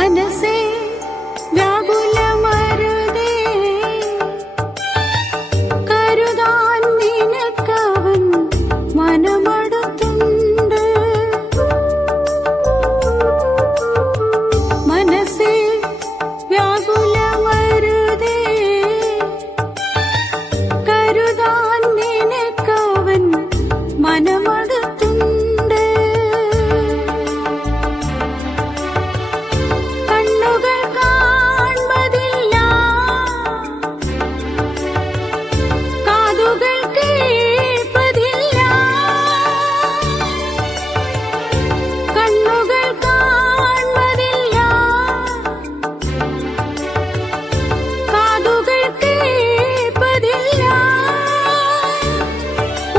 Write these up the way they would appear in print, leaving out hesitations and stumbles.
മനസ്സേ വ്യാകുലമരുതേ, കരുതാൻ നിനക്കവൻ മനമടുത്തുണ്ട്. മനസ്സേ വ്യാകുലമരുതേ, കരുതാൻ നിനക്കവൻ മനമടുത്തുണ്ട്. കണ്ണുകൾ കാൺമതില്ല, കാതുകൾ കേൾപ്പതില്ല. കണ്ണുകൾ കാൺമതില്ല, കാതുകൾ കേൾപ്പതില്ല.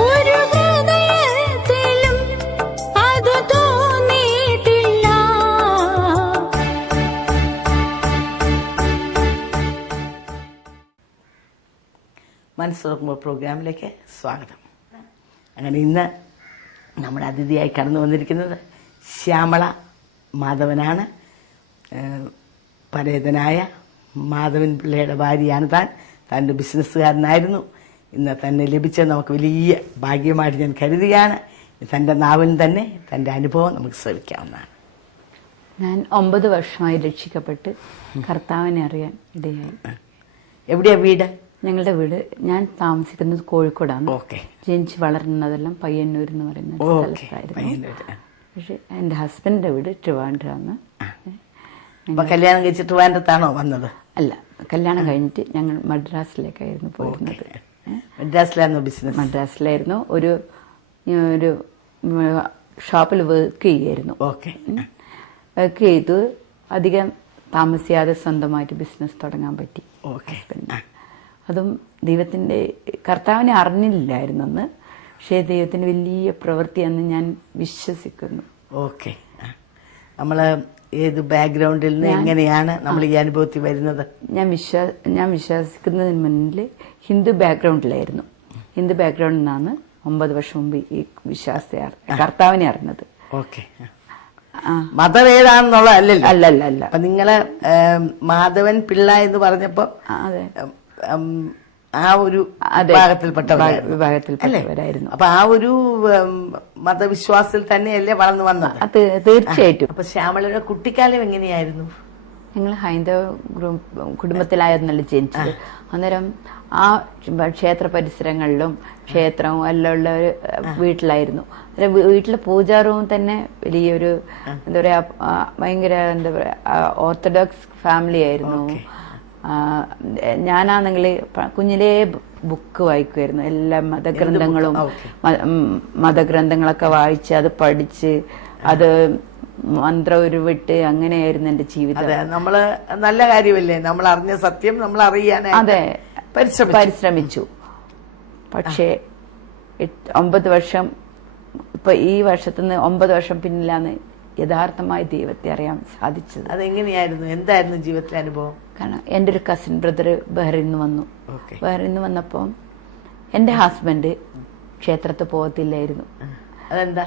ഒരു ഹൃദയത്തിലും അത് തോന്നിയിട്ടില്ല. മനസ്സുറക്കുമ്പോൾ പ്രോഗ്രാമിലേക്ക് സ്വാഗതം. അങ്ങനെ ഇന്ന് നമ്മുടെ അതിഥിയായി കടന്നു വന്നിരിക്കുന്നത് ശ്യാമള മാധവനാണ്. പരേതനായ മാധവൻ പിള്ളയുടെ ഭാര്യയാണ് താൻ. തൻ്റെ ബിസിനസ്സുകാരനായിരുന്നു. ഇന്ന് തന്നെ ലഭിച്ചത് നമുക്ക് വലിയ ഭാഗ്യമായിട്ട് ഞാൻ കരുതുകയാണ്. തൻ്റെ നാവിൽ തന്നെ തൻ്റെ അനുഭവം നമുക്ക് ശ്രമിക്കാവുന്നതാണ്. ഞാൻ 9 വർഷമായി രക്ഷിക്കപ്പെട്ട് കർത്താവിനെ അറിയാൻ ഇടയായി. എവിടെയാ വീട്? ഞങ്ങളുടെ വീട്, ഞാൻ താമസിക്കുന്നത് കോഴിക്കോടാണ്. ഓക്കെ. ജനിച്ച് വളർന്നതെല്ലാം പയ്യന്നൂർ എന്ന് പറയുന്ന സ്ഥലത്തായിരുന്നു. പക്ഷെ എന്റെ ഹസ്ബൻഡിന്റെ വീട് ട്രിവാൻഡ്രാണ്. അപ്പൊ കല്യാണം കഴിച്ച് ട്രിവാൻഡ്രത്താണോ വന്നത്? അല്ല, കല്യാണം കഴിഞ്ഞിട്ട് ഞങ്ങൾ മദ്രാസിലേക്കായിരുന്നു പോയിരുന്നത്. മദ്രാസിലായിരുന്നു ബിസിനസ്? മദ്രാസിലായിരുന്നു. ഒരു ഷോപ്പിൽ വർക്ക് ചെയ്യായിരുന്നു. ഓക്കെ. വർക്ക് ചെയ്തു അധികം താമസിയാതെ സ്വന്തമായിട്ട് ബിസിനസ് തുടങ്ങാൻ പറ്റി. ഹസ്ബൻഡ് അതും ദൈവത്തിന്റെ, കർത്താവിനെ അറിഞ്ഞില്ലായിരുന്നു അന്ന്. പക്ഷേ ദൈവത്തിന്റെ വലിയ പ്രവൃത്തിയെന്ന് ഞാൻ വിശ്വസിക്കുന്നു. ഓക്കെ. നമ്മള് ഏത് ബാക്ക്ഗ്രൗണ്ടിൽ നിന്ന് എങ്ങനെയാണ് നമ്മൾ ഈ അനുഭവത്തിൽ വരുന്നത്? ഞാൻ വിശ്വസിക്കുന്നതിന് മുന്നിൽ ഹിന്ദു ബാക്ക്ഗ്രൗണ്ടിലായിരുന്നു. ഹിന്ദു ബാക്ക്ഗ്രൗണ്ടിൽ നിന്നാണ് 9 വർഷം മുമ്പ് ഈ കർത്താവിനെ അറിഞ്ഞത്. ഓക്കെ. മദർ ഏതാണെന്നുള്ളതല്ലല്ലോ? അല്ല. അപ്പൊ നിങ്ങള് മാധവൻ പിള്ള എന്ന് പറഞ്ഞപ്പോ അതെ, ആ ഒരു വിഭാഗത്തിൽപ്പെട്ടവരായിരുന്നു. അപ്പൊ ആ ഒരു മതവിശ്വാസത്തിൽ തന്നെയല്ലേ വളർന്നു വന്നത്? തീർച്ചയായിട്ടും. അപ്പൊ ശ്യാമളയുടെ കുട്ടിക്കാലം എങ്ങനെയായിരുന്നു? ഞങ്ങൾ ഹൈന്ദവ കുടുംബത്തിലായിരുന്നല്ലോ ജനിച്ചത്. അന്നേരം ആ ക്ഷേത്ര പരിസരങ്ങളിലും ക്ഷേത്രവും എല്ലാം ഉള്ള ഒരു വീട്ടിലായിരുന്നു. വീട്ടിലെ പൂജാറൂം തന്നെ വലിയൊരു എന്താ പറയാ, ഭയങ്കര എന്താ പറയാ ഓർത്തഡോക്സ് ഫാമിലി ആയിരുന്നു. ഞാനാണെങ്കിൽ കുഞ്ഞിലേ ബുക്ക് വായിക്കുമായിരുന്നു. എല്ലാ മതഗ്രന്ഥങ്ങളൊക്കെ വായിച്ച് അത് പഠിച്ച് അത് മന്ത്രം ഉരുവിട്ട് അങ്ങനെയായിരുന്നു എന്റെ ജീവിതം. നമ്മള് നല്ല കാര്യമല്ലേ, നമ്മൾ അറിഞ്ഞ സത്യം നമ്മൾ അറിയാൻ അതെ പരിശ്രമിച്ചു. പക്ഷേ 9 വർഷം, ഇപ്പൊ ഈ വർഷത്തുനിന്ന് 9 വർഷം പിന്നിലാണ് യഥാർത്ഥമായി ദൈവത്തെ അറിയാൻ സാധിച്ചത്. അതെങ്ങനെയായിരുന്നു? എന്തായിരുന്നു ജീവിതത്തിലെ അനുഭവം? കാരണം എന്റെ ഒരു കസിൻ ബ്രദർ ബഹ്റിൽ നിന്ന് വന്നു. ബഹ്റിൽ നിന്ന് വന്നപ്പം എന്റെ ഹസ്ബൻഡ് ക്ഷേത്രത്തിൽ പോകത്തില്ലായിരുന്നു. അതെന്താ?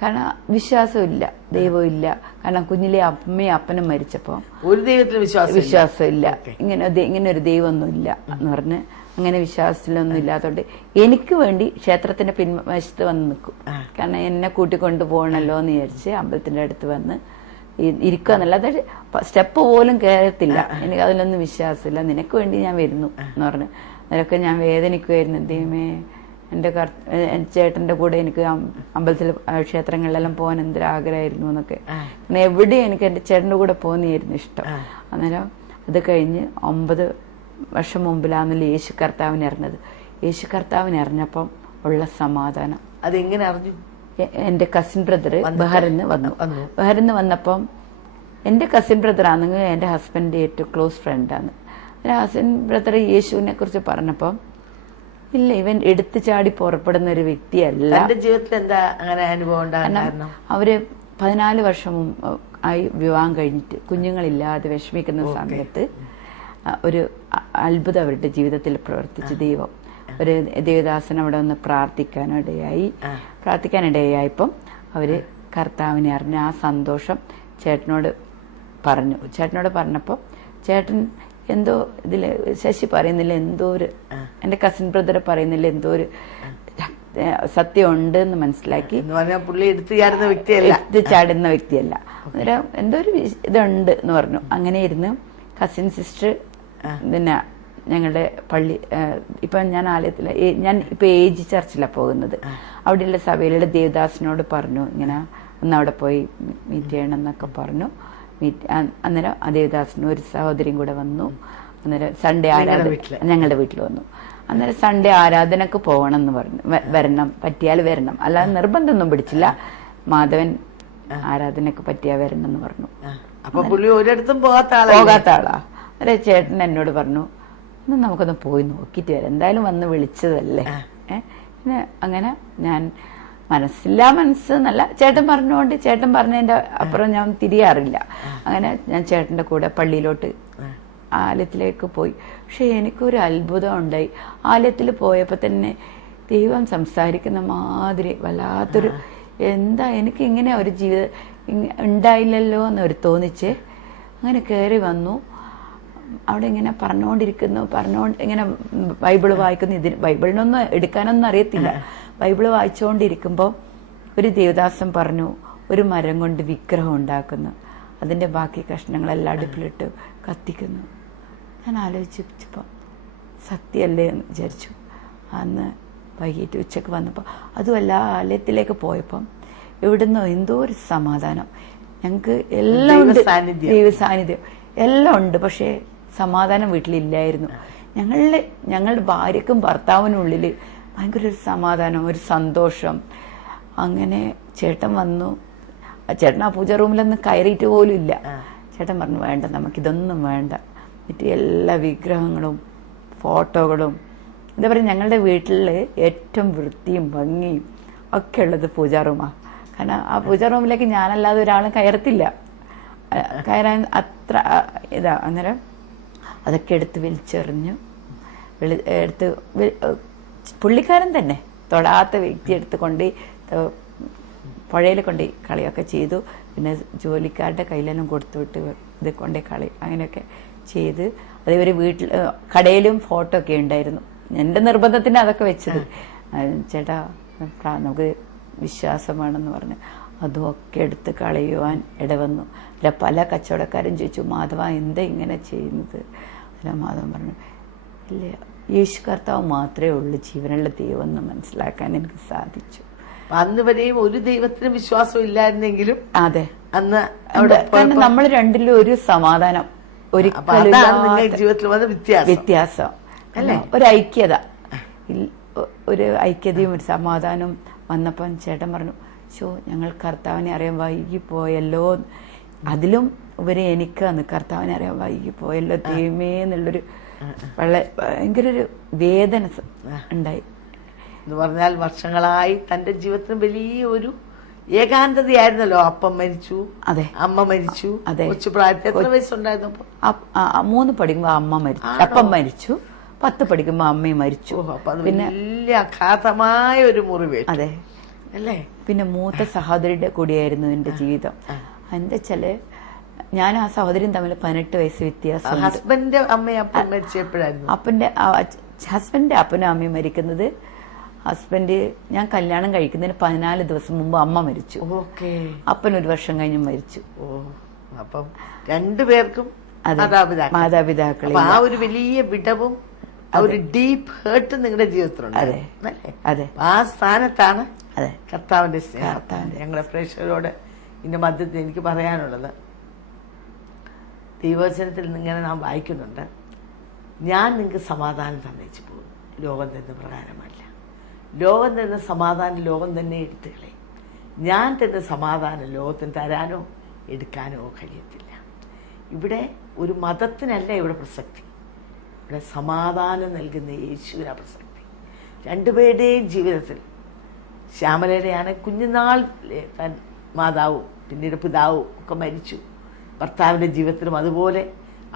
കാരണം വിശ്വാസമില്ല, ദൈവമില്ല. കാരണം കുഞ്ഞിലെ അമ്മയും അപ്പനും മരിച്ചപ്പോ ഒരു ദൈവത്തിൽ വിശ്വാസമില്ല. ഇങ്ങനെ ഒരു ദൈവമൊന്നുമില്ല എന്ന് പറഞ്ഞ് അങ്ങനെ വിശ്വാസത്തിലൊന്നും ഇല്ലാത്തോണ്ട് എനിക്ക് വേണ്ടി ക്ഷേത്രത്തിന്റെ പിൻവശത്ത് വന്ന് നിൽക്കും. കാരണം എന്നെ കൂട്ടിക്കൊണ്ടു പോകണല്ലോ എന്ന് വിചാരിച്ച് അമ്പലത്തിന്റെ അടുത്ത് വന്ന് ഇരിക്കുക എന്നല്ലാതെ സ്റ്റെപ്പ് പോലും കയറത്തില്ല. എനിക്ക് അതിലൊന്നും വിശ്വാസമില്ല. നിനക്ക് വേണ്ടി ഞാൻ വരുന്നു എന്ന് പറഞ്ഞു. അതിലൊക്കെ ഞാൻ വേദനിക്കുമായിരുന്നു. ദൈവമേ, എന്റെ ചേട്ടന്റെ കൂടെ എനിക്ക് അമ്പലത്തിൽ ക്ഷേത്രങ്ങളിലെല്ലാം പോകാൻ എന്തൊരാഗ്രഹമായിരുന്നു എന്നൊക്കെ. പിന്നെ എവിടെയും എനിക്ക് എന്റെ ചേട്ടന്റെ കൂടെ പോകുന്നതായിരുന്നു ഇഷ്ടം. അന്നേരം അത് കഴിഞ്ഞ് 9 വർഷം മുമ്പിലാണല്ലോ യേശു കർത്താവിനെ അറിഞ്ഞത്. യേശു കർത്താവിനെ അറിഞ്ഞപ്പം ഉള്ള സമാധാനം അതെങ്ങനെ അറിഞ്ഞു? എന്റെ കസിൻ ബ്രദർ ബഹറിന്ന് വന്നു. ബഹറിന്ന് വന്നപ്പം എന്റെ കസിൻ ബ്രദർ ആണെങ്കിൽ എന്റെ ഹസ്ബൻഡിന്റെ ഏറ്റവും ക്ലോസ് ഫ്രണ്ടാണ്. കസിൻ ബ്രദർ യേശുവിനെ കുറിച്ച് പറഞ്ഞപ്പം ഇല്ല, ഇവൻ എടുത്തു ചാടി പുറപ്പെടുന്ന ഒരു വ്യക്തിയല്ല. എന്റെ ജീവിതത്തിൽ എന്താ അങ്ങനെ അനുഭവം? അവര് 14 വർഷം ആയി വിവാഹം കഴിഞ്ഞിട്ട് കുഞ്ഞുങ്ങളില്ലാതെ വിഷമിക്കുന്ന സമയത്ത് ഒരു അത്ഭുതം അവരുടെ ജീവിതത്തിൽ പ്രവർത്തിച്ചു ദൈവം. ഒരു ദേവദാസൻ അവിടെ ഒന്ന് പ്രാർത്ഥിക്കാനിടയായപ്പം അവര് കർത്താവിനെ അറിഞ്ഞ ആ സന്തോഷം ചേട്ടനോട് പറഞ്ഞു. ചേട്ടനോട് പറഞ്ഞപ്പോൾ ചേട്ടൻ എന്തോ ഇതില് ശശി പറയുന്നില്ല, എന്തോ ഒരു എന്റെ കസിൻ ബ്രദർ പറയുന്നില്ല, എന്തോ ഒരു സത്യം ഉണ്ട് എന്ന് മനസ്സിലാക്കി. പുള്ളി എടുത്തു ചാടുന്ന വ്യക്തിയല്ല, അന്നേരം എന്തോ ഒരു ഇതുണ്ട് എന്ന് പറഞ്ഞു. അങ്ങനെ ഇരുന്ന് കസിൻ സിസ്റ്റർ പിന്നെ ഞങ്ങളുടെ പള്ളി ഇപ്പൊ ഞാൻ ആലയത്തില് ഞാൻ ഇപ്പൊ ഏജ് ചർച്ചിലാണ് പോകുന്നത്. അവിടെയുള്ള സഭയിലുള്ള ദേവദാസിനോട് പറഞ്ഞു ഇങ്ങനെ ഒന്ന് അവിടെ പോയി മീറ്റ് ചെയ്യണം എന്നൊക്കെ പറഞ്ഞു. അന്നേരം ആ ദേവദാസിന് ഒരു സഹോദരിയും കൂടെ വന്നു. അന്നേരം സൺഡേ ആരാധന ഞങ്ങളുടെ വീട്ടിൽ വന്നു. അന്നേരം സൺഡേ ആരാധനക്ക് പോകണം എന്ന് പറഞ്ഞു. വരണം, പറ്റിയാൽ വരണം, അല്ലാതെ നിർബന്ധമൊന്നും പിടിച്ചില്ല. മാധവൻ ആരാധനക്ക് പറ്റിയാ വരണം എന്ന് പറഞ്ഞു. അപ്പൊ പുള്ളി ഒരിടത്തും പോകാത്ത ആളാ. അന്നേരം ചേട്ടൻ എന്നോട് പറഞ്ഞു ഒന്ന് നമുക്കൊന്ന് പോയി നോക്കിയിട്ട് വരാം, എന്തായാലും വന്ന് വിളിച്ചതല്ലേ. പിന്നെ അങ്ങനെ ഞാൻ മനസ്സെന്നല്ല, ചേട്ടൻ പറഞ്ഞുകൊണ്ട് ചേട്ടൻ പറഞ്ഞതിന്റെ അപ്പുറം ഞാൻ തിരിയാറില്ല. അങ്ങനെ ഞാൻ ചേട്ടന്റെ കൂടെ പള്ളിയിലോട്ട് ആലയത്തിലേക്ക് പോയി. പക്ഷെ എനിക്കൊരു അത്ഭുതം ഉണ്ടായി. ആലയത്തിൽ പോയപ്പോ തന്നെ ദൈവം സംസാരിക്കുന്ന മാതിരി വല്ലാത്തൊരു എന്താ എനിക്ക് ഇങ്ങനെ ഒരു ജീവിതം ഉണ്ടായില്ലല്ലോ എന്നൊരു തോന്നിച്ച് അങ്ങനെ കയറി വന്നു. അവിടെ ഇങ്ങനെ ഇങ്ങനെ ബൈബിള് വായിക്കുന്നു. ഇതിന് ബൈബിളിനൊന്നും എടുക്കാനൊന്നും അറിയത്തില്ല. ബൈബിള് വായിച്ചുകൊണ്ടിരിക്കുമ്പോൾ ഒരു ദേവദാസൻ പറഞ്ഞു ഒരു മരം കൊണ്ട് വിഗ്രഹം ഉണ്ടാക്കുന്നു, അതിന്റെ ബാക്കി കഷ്ണങ്ങളെല്ലാം അടുപ്പിലിട്ട് കത്തിക്കുന്നു. ഞാൻ ആലോചിച്ചപ്പോൾ സത്യമല്ലേ എന്ന് വിചാരിച്ചു. അന്ന് വൈകിട്ട് ഉച്ചക്ക് വന്നപ്പോൾ അതുമല്ല ആലയത്തിലേക്ക് പോയപ്പം എവിടുന്നോ എന്തോ ഒരു സമാധാനം. ഞങ്ങൾക്ക് എല്ലാം ഉണ്ട്, ദൈവ സാന്നിധ്യം എല്ലാം ഉണ്ട്, പക്ഷേ സമാധാനം വീട്ടിലില്ലായിരുന്നു. ഞങ്ങളുടെ ഭാര്യക്കും ഭർത്താവിനുള്ളിൽ ഭയങ്കര ഒരു സമാധാനം, ഒരു സന്തോഷം. അങ്ങനെ ചേട്ടൻ വന്നു. ചേട്ടൻ ആ പൂജ റൂമിലൊന്നും കയറിയിട്ട് പോലും ഇല്ല. ചേട്ടൻ പറഞ്ഞു വേണ്ട, നമുക്കിതൊന്നും വേണ്ട. എന്നിട്ട് എല്ലാ വിഗ്രഹങ്ങളും ഫോട്ടോകളും എന്താ പറയുക, ഞങ്ങളുടെ വീട്ടിൽ ഏറ്റവും വൃത്തിയും ഭംഗിയും ഒക്കെ ഉള്ളത് പൂജാ റൂമാണ്. കാരണം ആ പൂജാ റൂമിലേക്ക് ഞാനല്ലാതെ ഒരാളും കയറാൻ അത്ര ഇതാ. അന്നേരം അതൊക്കെ എടുത്ത് വലിച്ചെറിഞ്ഞു. പുള്ളിക്കാരൻ തന്നെ തൊടാത്ത വ്യക്തി എടുത്ത് കൊണ്ട് പുഴയിൽ കൊണ്ട് കളിയൊക്കെ ചെയ്തു. പിന്നെ ജോലിക്കാരുടെ കയ്യിലെല്ലാം കൊടുത്തുവിട്ട് ഇത് കൊണ്ടേ കളി അങ്ങനെയൊക്കെ ചെയ്ത്. അതേപോലെ വീട്ടിൽ കടയിലും ഫോട്ടോ ഒക്കെ ഉണ്ടായിരുന്നു. എന്റെ നിർബന്ധത്തിന് അതൊക്കെ വെച്ചത്. ചേട്ടാ നമുക്ക് വിശ്വാസമാണെന്ന് പറഞ്ഞ് അതുമൊക്കെ എടുത്ത് കളയുവാൻ ഇടവന്നു. അല്ല പല കച്ചവടക്കാരും ചോദിച്ചു മാധവ എന്താ ഇങ്ങനെ ചെയ്യുന്നത്? അല്ല മാധവൻ പറഞ്ഞു ഇല്ല, യേശു കർത്താവ് മാത്രമേ ഉള്ളൂ ജീവനുള്ള ദൈവം എന്ന് മനസ്സിലാക്കാൻ എനിക്ക് സാധിച്ചു. അന്ന് വരെയും ഒരു ദൈവത്തിന് വിശ്വാസം ഇല്ലായിരുന്നെങ്കിലും അതെ അന്ന് കാരണം നമ്മൾ രണ്ടിലും ഒരു സമാധാനം ഒരിക്കലും ജീവിതത്തിൽ വന്ന വ്യത്യാസം അല്ലെ, ഒരു ഐക്യത, ഒരു ഐക്യതയും ഒരു സമാധാനവും വന്നപ്പം ചേട്ടൻ പറഞ്ഞു ഞങ്ങൾ കർത്താവിനെ അറിയാൻ വൈകിപ്പോയല്ലോ. അതിലും ഇവരെ എനിക്ക് അന്ന് കർത്താവിനെ അറിയാൻ വൈകിപ്പോയല്ലോ ദൈവമേ എന്നുള്ളൊരു ഭയങ്കര ഒരു വേദന ഉണ്ടായി. എന്ന് പറഞ്ഞാൽ വർഷങ്ങളായി തന്റെ ജീവിതത്തിന് വലിയ ഒരു ഏകാന്തതയായിരുന്നല്ലോ. അപ്പം മരിച്ചു, അതെ, അമ്മ മരിച്ചു. അതെ, കൊച്ചു പ്രായത്തിൽ എത്ര വയസ്സുണ്ടായിരുന്നു? 3 പഠിക്കുമ്പോ അമ്മ മരിച്ചു, അപ്പം മരിച്ചു. 10 പഠിക്കുമ്പോ അമ്മയും മരിച്ചു. പിന്നെ വലിയ അഗാധമായ ഒരു മുറിവ്. അതെ അല്ലേ. പിന്നെ മൂത്ത സഹോദരിയുടെ കൂടിയായിരുന്നു എന്റെ ജീവിതം. എന്താ വെച്ചാല് ഞാൻ ആ സഹോദരിയും തമ്മിൽ 18 വയസ്സ് വ്യത്യാസം. ഹസ്ബൻഡിന്റെ അമ്മയും അപ്പം മരിച്ചപ്പോഴായിരുന്നു. ഹസ്ബൻഡിന്റെ അപ്പനും അമ്മയും മരിക്കുന്നത്, ഹസ്ബൻഡ് ഞാൻ കല്യാണം കഴിക്കുന്നതിന് 14 ദിവസം മുമ്പ് അമ്മ മരിച്ചു. അപ്പൻ 1 വർഷം കഴിഞ്ഞ് മരിച്ചു. അപ്പം രണ്ടുപേർക്കും മാതാപിതാക്കളെ ആ ഒരു വലിയ വിടവും ഒരു ഡീപ്പ് ഹേർട്ട് നിങ്ങളുടെ ജീവിതത്തിലുണ്ട്. അതെ, ആ സ്ഥാനത്താണ് കർത്താവിന്റെ സ്നേഹം. ഞങ്ങളുടെ പ്രേക്ഷകരോട് ഇതിന്റെ മധ്യത്തിൽ എനിക്ക് പറയാനുള്ളത്, ദൈവവചനത്തിൽ ഇങ്ങനെ നാം വായിക്കുന്നുണ്ട്, ഞാൻ നിങ്ങൾക്ക് സമാധാനം തന്നേച്ചു പോകും, ലോകം തന്ന പ്രകാരമല്ല. ലോകം തന്ന സമാധാനം ലോകം തന്നെ എടുത്തുകളെ. ഞാൻ തന്ന സമാധാനം ലോകത്തിന് തരാനോ എടുക്കാനോ കഴിയത്തില്ല. ഇവിടെ ഒരു മതത്തിനല്ല ഇവിടെ പ്രസക്തി, ഇവിടെ സമാധാനം നൽകുന്ന യേശുവിനാ പ്രസക്തി. രണ്ടുപേരുടെയും ജീവിതത്തിൽ ശ്യാമലയുടെയാണ് കുഞ്ഞുനാൾ താൻ മാതാവും പിന്നീട് പിതാവും ഒക്കെ മരിച്ചു. ഭർത്താവിൻ്റെ ജീവിതത്തിലും അതുപോലെ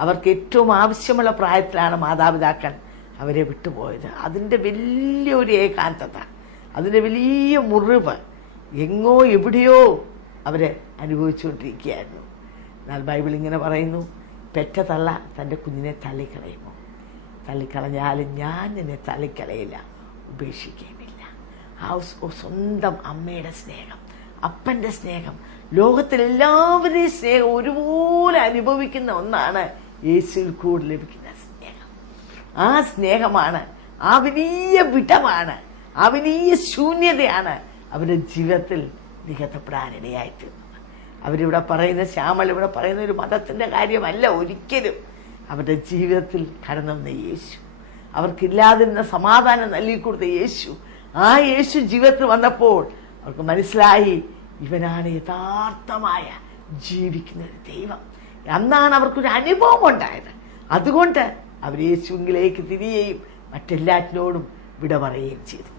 അവർക്ക് ഏറ്റവും ആവശ്യമുള്ള പ്രായത്തിലാണ് മാതാപിതാക്കൾ അവരെ വിട്ടുപോയത്. അതിൻ്റെ വലിയൊരു ഏകാന്തത, അതിൻ്റെ വലിയ മുറിവ് എങ്ങോ എവിടെയോ അവരെ അനുഭവിച്ചുകൊണ്ടിരിക്കുകയായിരുന്നു. എന്നാൽ ബൈബിൾ ഇങ്ങനെ പറയുന്നു, പെറ്റ തള്ള തൻ്റെ കുഞ്ഞിനെ തള്ളിക്കളയുമോ? തള്ളിക്കളഞ്ഞാലും ഞാൻ നിന്നെ തള്ളിക്കളയില്ല, ഉപേക്ഷിക്കുകയുമില്ല. ആ സ്വന്തം അമ്മയുടെ സ്നേഹം, അപ്പൻ്റെ സ്നേഹം, ലോകത്തിലെല്ലാവരുടെയും സ്നേഹം ഒരുപോലെ അനുഭവിക്കുന്ന ഒന്നാണ് യേശുവിൽ കൂടെ ലഭിക്കുന്ന സ്നേഹം. ആ സ്നേഹമാണ്, ആ വലിയ വിടവാണ്, ആ വലിയ ശൂന്യതയാണ് അവരുടെ ജീവിതത്തിൽ നികത്തപ്പെടാനിടയായിത്തീർന്നത്. അവരിവിടെ പറയുന്ന, ശ്യാമൾ ഇവിടെ പറയുന്ന ഒരു മതത്തിന്റെ കാര്യമല്ല ഒരിക്കലും. അവരുടെ ജീവിതത്തിൽ കടന്നു വന്ന യേശു, അവർക്കില്ലാതിരുന്ന സമാധാനം നൽകിക്കൊടുത്ത യേശു, ആ യേശു ജീവിതത്തിൽ വന്നപ്പോൾ അവർക്ക് മനസ്സിലായി, ഇവനാണ് യഥാർത്ഥമായ ജീവിക്കുന്ന ഒരു ദൈവം. അന്നാണ് അവർക്കൊരു അനുഭവം ഉണ്ടായത്. അതുകൊണ്ട് അവർ യേശുവിലേക്ക് തിരികെയും മറ്റെല്ലാറ്റിനോടും വിട പറയുകയും ചെയ്തു.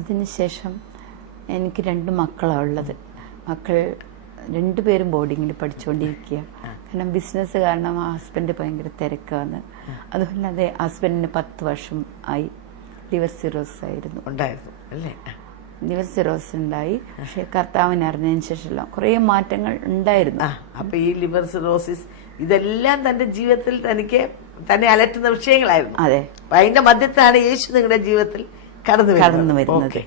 അതിനുശേഷം എനിക്ക് 2 മക്കളാണ് ഉള്ളത്. മക്കൾ 2 പേരും ബോർഡിങ്ങിൽ പഠിച്ചുകൊണ്ടിരിക്കുക. കാരണം ബിസിനസ് കാരണം ആ ഹസ്ബൻഡ് ഭയങ്കര തിരക്കാണ്. അതുപോലെ ഹസ്ബൻഡിന് 10 വർഷം ആയി ലിവർ സിറോസ് ആയിരുന്നു ഉണ്ടായിരുന്നു അല്ലേ? ലിവർ സിറോസ് ഉണ്ടായി. പക്ഷെ കർത്താവിനെ അറിഞ്ഞതിന് ശേഷം കുറെ മാറ്റങ്ങൾ ഉണ്ടായിരുന്നു. അപ്പൊ ഈ ലിവർ സിറോസിസ് ഇതെല്ലാം തന്റെ ജീവിതത്തിൽ തന്നെ അലട്ടുന്ന വിഷയങ്ങളായിരുന്നു. അതെ. അപ്പൊ അതിന്റെ മധ്യത്താണ് യേശു നിങ്ങളുടെ ജീവിതത്തിൽ കടന്നു വരുന്നത്.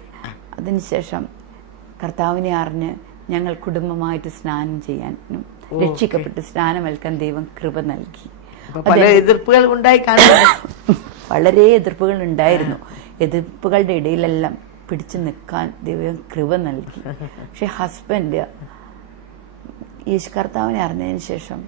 അതിനുശേഷം കർത്താവിനെ അറിഞ്ഞ് ഞങ്ങൾ കുടുംബമായിട്ട് സ്നാനം ചെയ്യാനും രക്ഷിക്കപ്പെട്ട് സ്നാനമേൽക്കാൻ ദൈവം കൃപ നൽകി. പല എതിർപ്പുകൾ ഉണ്ടായി വളരെ എതിർപ്പുകൾ ഉണ്ടായിരുന്നു. എതിർപ്പുകളുടെ ഇടയിലെല്ലാം പിടിച്ചു നിൽക്കാൻ ദൈവം കൃപ നൽകി. പക്ഷെ ഹസ്ബൻഡ് യേശു കർത്താവിനെ അറിഞ്ഞതിന് ശേഷം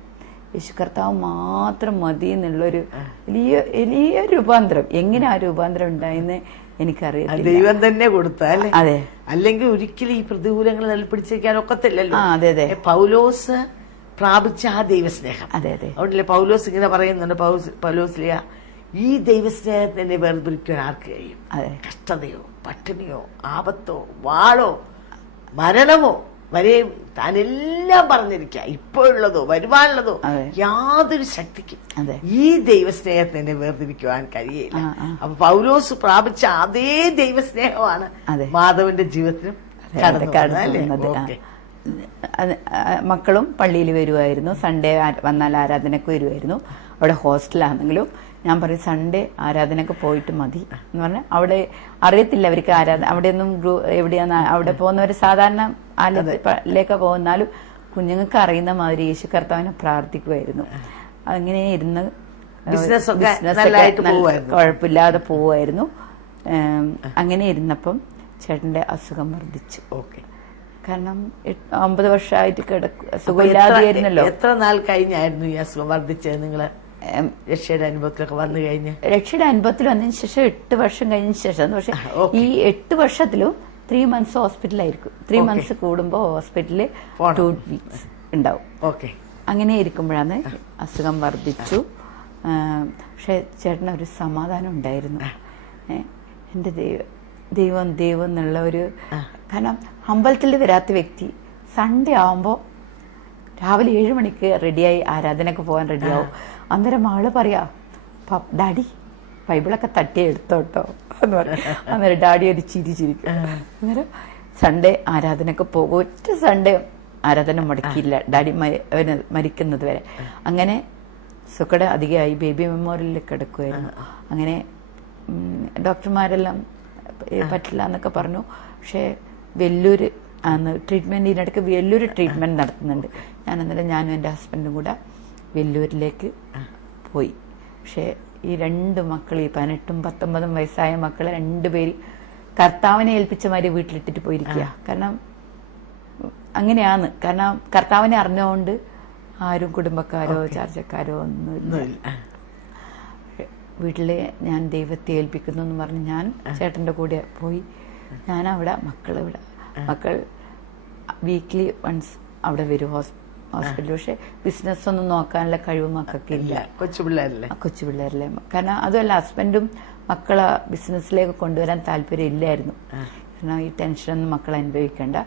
യേശു കർത്താവ് മാത്രം മതി എന്നുള്ളൊരു വലിയ രൂപാന്തരം. എങ്ങനെ ആ രൂപാന്തരം ഉണ്ടായെന്ന് എനിക്കറിയാം. ദൈവം തന്നെ കൊടുത്ത അല്ലേ? അതെ. അല്ലെങ്കിൽ ഒരിക്കലും ഈ പ്രതികൂലങ്ങൾ നെൽപ്പിടിച്ചിരിക്കാൻ ഒക്കത്തില്ലല്ലോ. അതെ അതെ. പൗലോസ് പ്രാപിച്ച ആ ദൈവസ്നേഹം. അതെ അതെ. അതുകൊണ്ടല്ലേ പൗലോസ് ഇങ്ങനെ പറയുന്നുണ്ട്, പൗലോസ്ലിയ, ഈ ദൈവസ്നേഹത്തിനെ വേർതിരിക്കാൻ ആർക്ക് കഴിയും? കഷ്ടതയോ പട്ടിണിയോ ആപത്തോ വാളോ മരണമോ വരെയും താനെല്ലാം പറഞ്ഞിരിക്കുക, ഇപ്പോഴുള്ളതോ വരുവാനുള്ളതോ യാതൊരു ശക്തിക്കും ഈ ദൈവസ്നേഹത്തിനെ വേർതിരിക്കുവാൻ കഴിയില്ല. അപ്പൊ പൗലോസ് പ്രാപിച്ച അതേ ദൈവസ്നേഹമാണ് മാധവന്റെ ജീവിതത്തിലും കടന്നു. മക്കളും പള്ളിയിൽ വരുമായിരുന്നു. സൺഡേ വന്നാൽ ആരാധനക്ക് വരുമായിരുന്നു. അവിടെ ഹോസ്റ്റലാണെങ്കിലും ഞാൻ പറയും സൺഡേ ആരാധനക്ക് പോയിട്ട് മതി എന്ന് പറഞ്ഞാൽ അവിടെ അറിയത്തില്ല അവർക്ക് അവിടെയൊന്നും എവിടെയാന്ന്. അവിടെ പോകുന്നവർ സാധാരണ ആലയത്തിലേക്ക് പോകുന്നാലും കുഞ്ഞുങ്ങൾക്ക് അറിയുന്ന മാതിരി യേശു കർത്താവിനെ പ്രാർത്ഥിക്കുമായിരുന്നു. അങ്ങനെ ഇരുന്ന് കുഴപ്പമില്ലാതെ പോവായിരുന്നു. അങ്ങനെ ഇരുന്നപ്പം ചേട്ടന്റെ അസുഖം വർദ്ധിച്ചു. കാരണം 9 വർഷമായിട്ട് സുഖമില്ലാതെയായിരുന്നല്ലോ. എത്ര നാൾ കഴിഞ്ഞായിരുന്നു ഈ അസുഖം വർദ്ധിച്ചത്? നിങ്ങള് രക്ഷയുടെ അനുഭവത്തിലൊക്കെ വന്നു കഴിഞ്ഞ്? രക്ഷയുടെ അനുഭവത്തിൽ വന്നതിന് ശേഷം 8 വർഷം കഴിഞ്ഞതിന് ശേഷം. പക്ഷെ ഈ 8 വർഷത്തിലും 3 months ഹോസ്പിറ്റലായിരിക്കും. 3 months കൂടുമ്പോ ഹോസ്പിറ്റലിൽ 2 weeks ഉണ്ടാവും. അങ്ങനെ ഇരിക്കുമ്പോഴാണ് അസുഖം വർദ്ധിച്ചു. പക്ഷെ ചേട്ടനൊരു സമാധാനം ഉണ്ടായിരുന്നു. എന്റെ ദൈവം എന്നുള്ള ഒരു, കാരണം അമ്പലത്തിൽ വരാത്ത വ്യക്തി സൺഡേ ആവുമ്പോ രാവിലെ 7 മണിക്ക് റെഡിയായി ആരാധനക്ക് പോകാൻ റെഡിയാവും. അന്നേരം ആള് പറയാ, ഡാഡി ബൈബിളൊക്കെ തട്ടി എടുത്തോട്ടോ എന്ന് പറയും. അന്നേരം ഡാഡി ഒരു ചിരിക്കും. അന്നേരം സൺഡേ ആരാധനക്ക് പോകും. ഒറ്റ സൺഡേ ആരാധന മുടക്കിയില്ല ഡാഡി മരിക്കുന്നത് വരെ. അങ്ങനെ സുഖട അധികമായി ബേബി മെമ്മോറിയലിൽ കിടക്കുമായിരുന്നു. അങ്ങനെ ഡോക്ടർമാരെല്ലാം പറ്റില്ല എന്നൊക്കെ പറഞ്ഞു. പക്ഷെ വെല്ലൂര് ട്രീറ്റ്മെന്റ്, ഇതിനിടയ്ക്ക് വെല്ലൂര് ട്രീറ്റ്മെന്റ് നടത്തുന്നുണ്ട്. ഞാനും എൻ്റെ ഹസ്ബൻഡും കൂടെ വെല്ലൂരിലേക്ക് പോയി. പക്ഷെ ഈ 2 മക്കൾ, ഈ 18ഉം 19ഉം വയസ്സായ മക്കളെ 2 പേര് കർത്താവിനെ ഏൽപ്പിച്ച മാതിരി വീട്ടിലിട്ടിട്ട് പോയിരിക്കുക. കാരണം അങ്ങനെയാണ്. കാരണം കർത്താവിനെ അറിഞ്ഞുകൊണ്ട് ആരും കുടുംബക്കാരോ ചാർച്ചക്കാരോ ഒന്നുമില്ല. വീട്ടില് ഞാൻ ദൈവത്തെ ഏൽപ്പിക്കുന്നു എന്ന് പറഞ്ഞ് ഞാൻ ചേട്ടന്റെ കൂടെ പോയി. ഞാനവിടെ, മക്കൾ വീക്ക്ലി വൺസ് അവിടെ വരും ഹോസ്പിറ്റലിൽ. പക്ഷെ ബിസിനസ് ഒന്നും നോക്കാനുള്ള കഴിവ് മക്കൾക്ക് ഇല്ല. കൊച്ചുപിള്ളേരല്ലേ. കാരണം അതുമല്ല, ഹസ്ബൻഡും മക്കളെ ബിസിനസ്സിലേക്ക് കൊണ്ടുവരാൻ താല്പര്യം ഇല്ലായിരുന്നു. കാരണം ഈ ടെൻഷനൊന്നും മക്കൾ അനുഭവിക്കേണ്ട,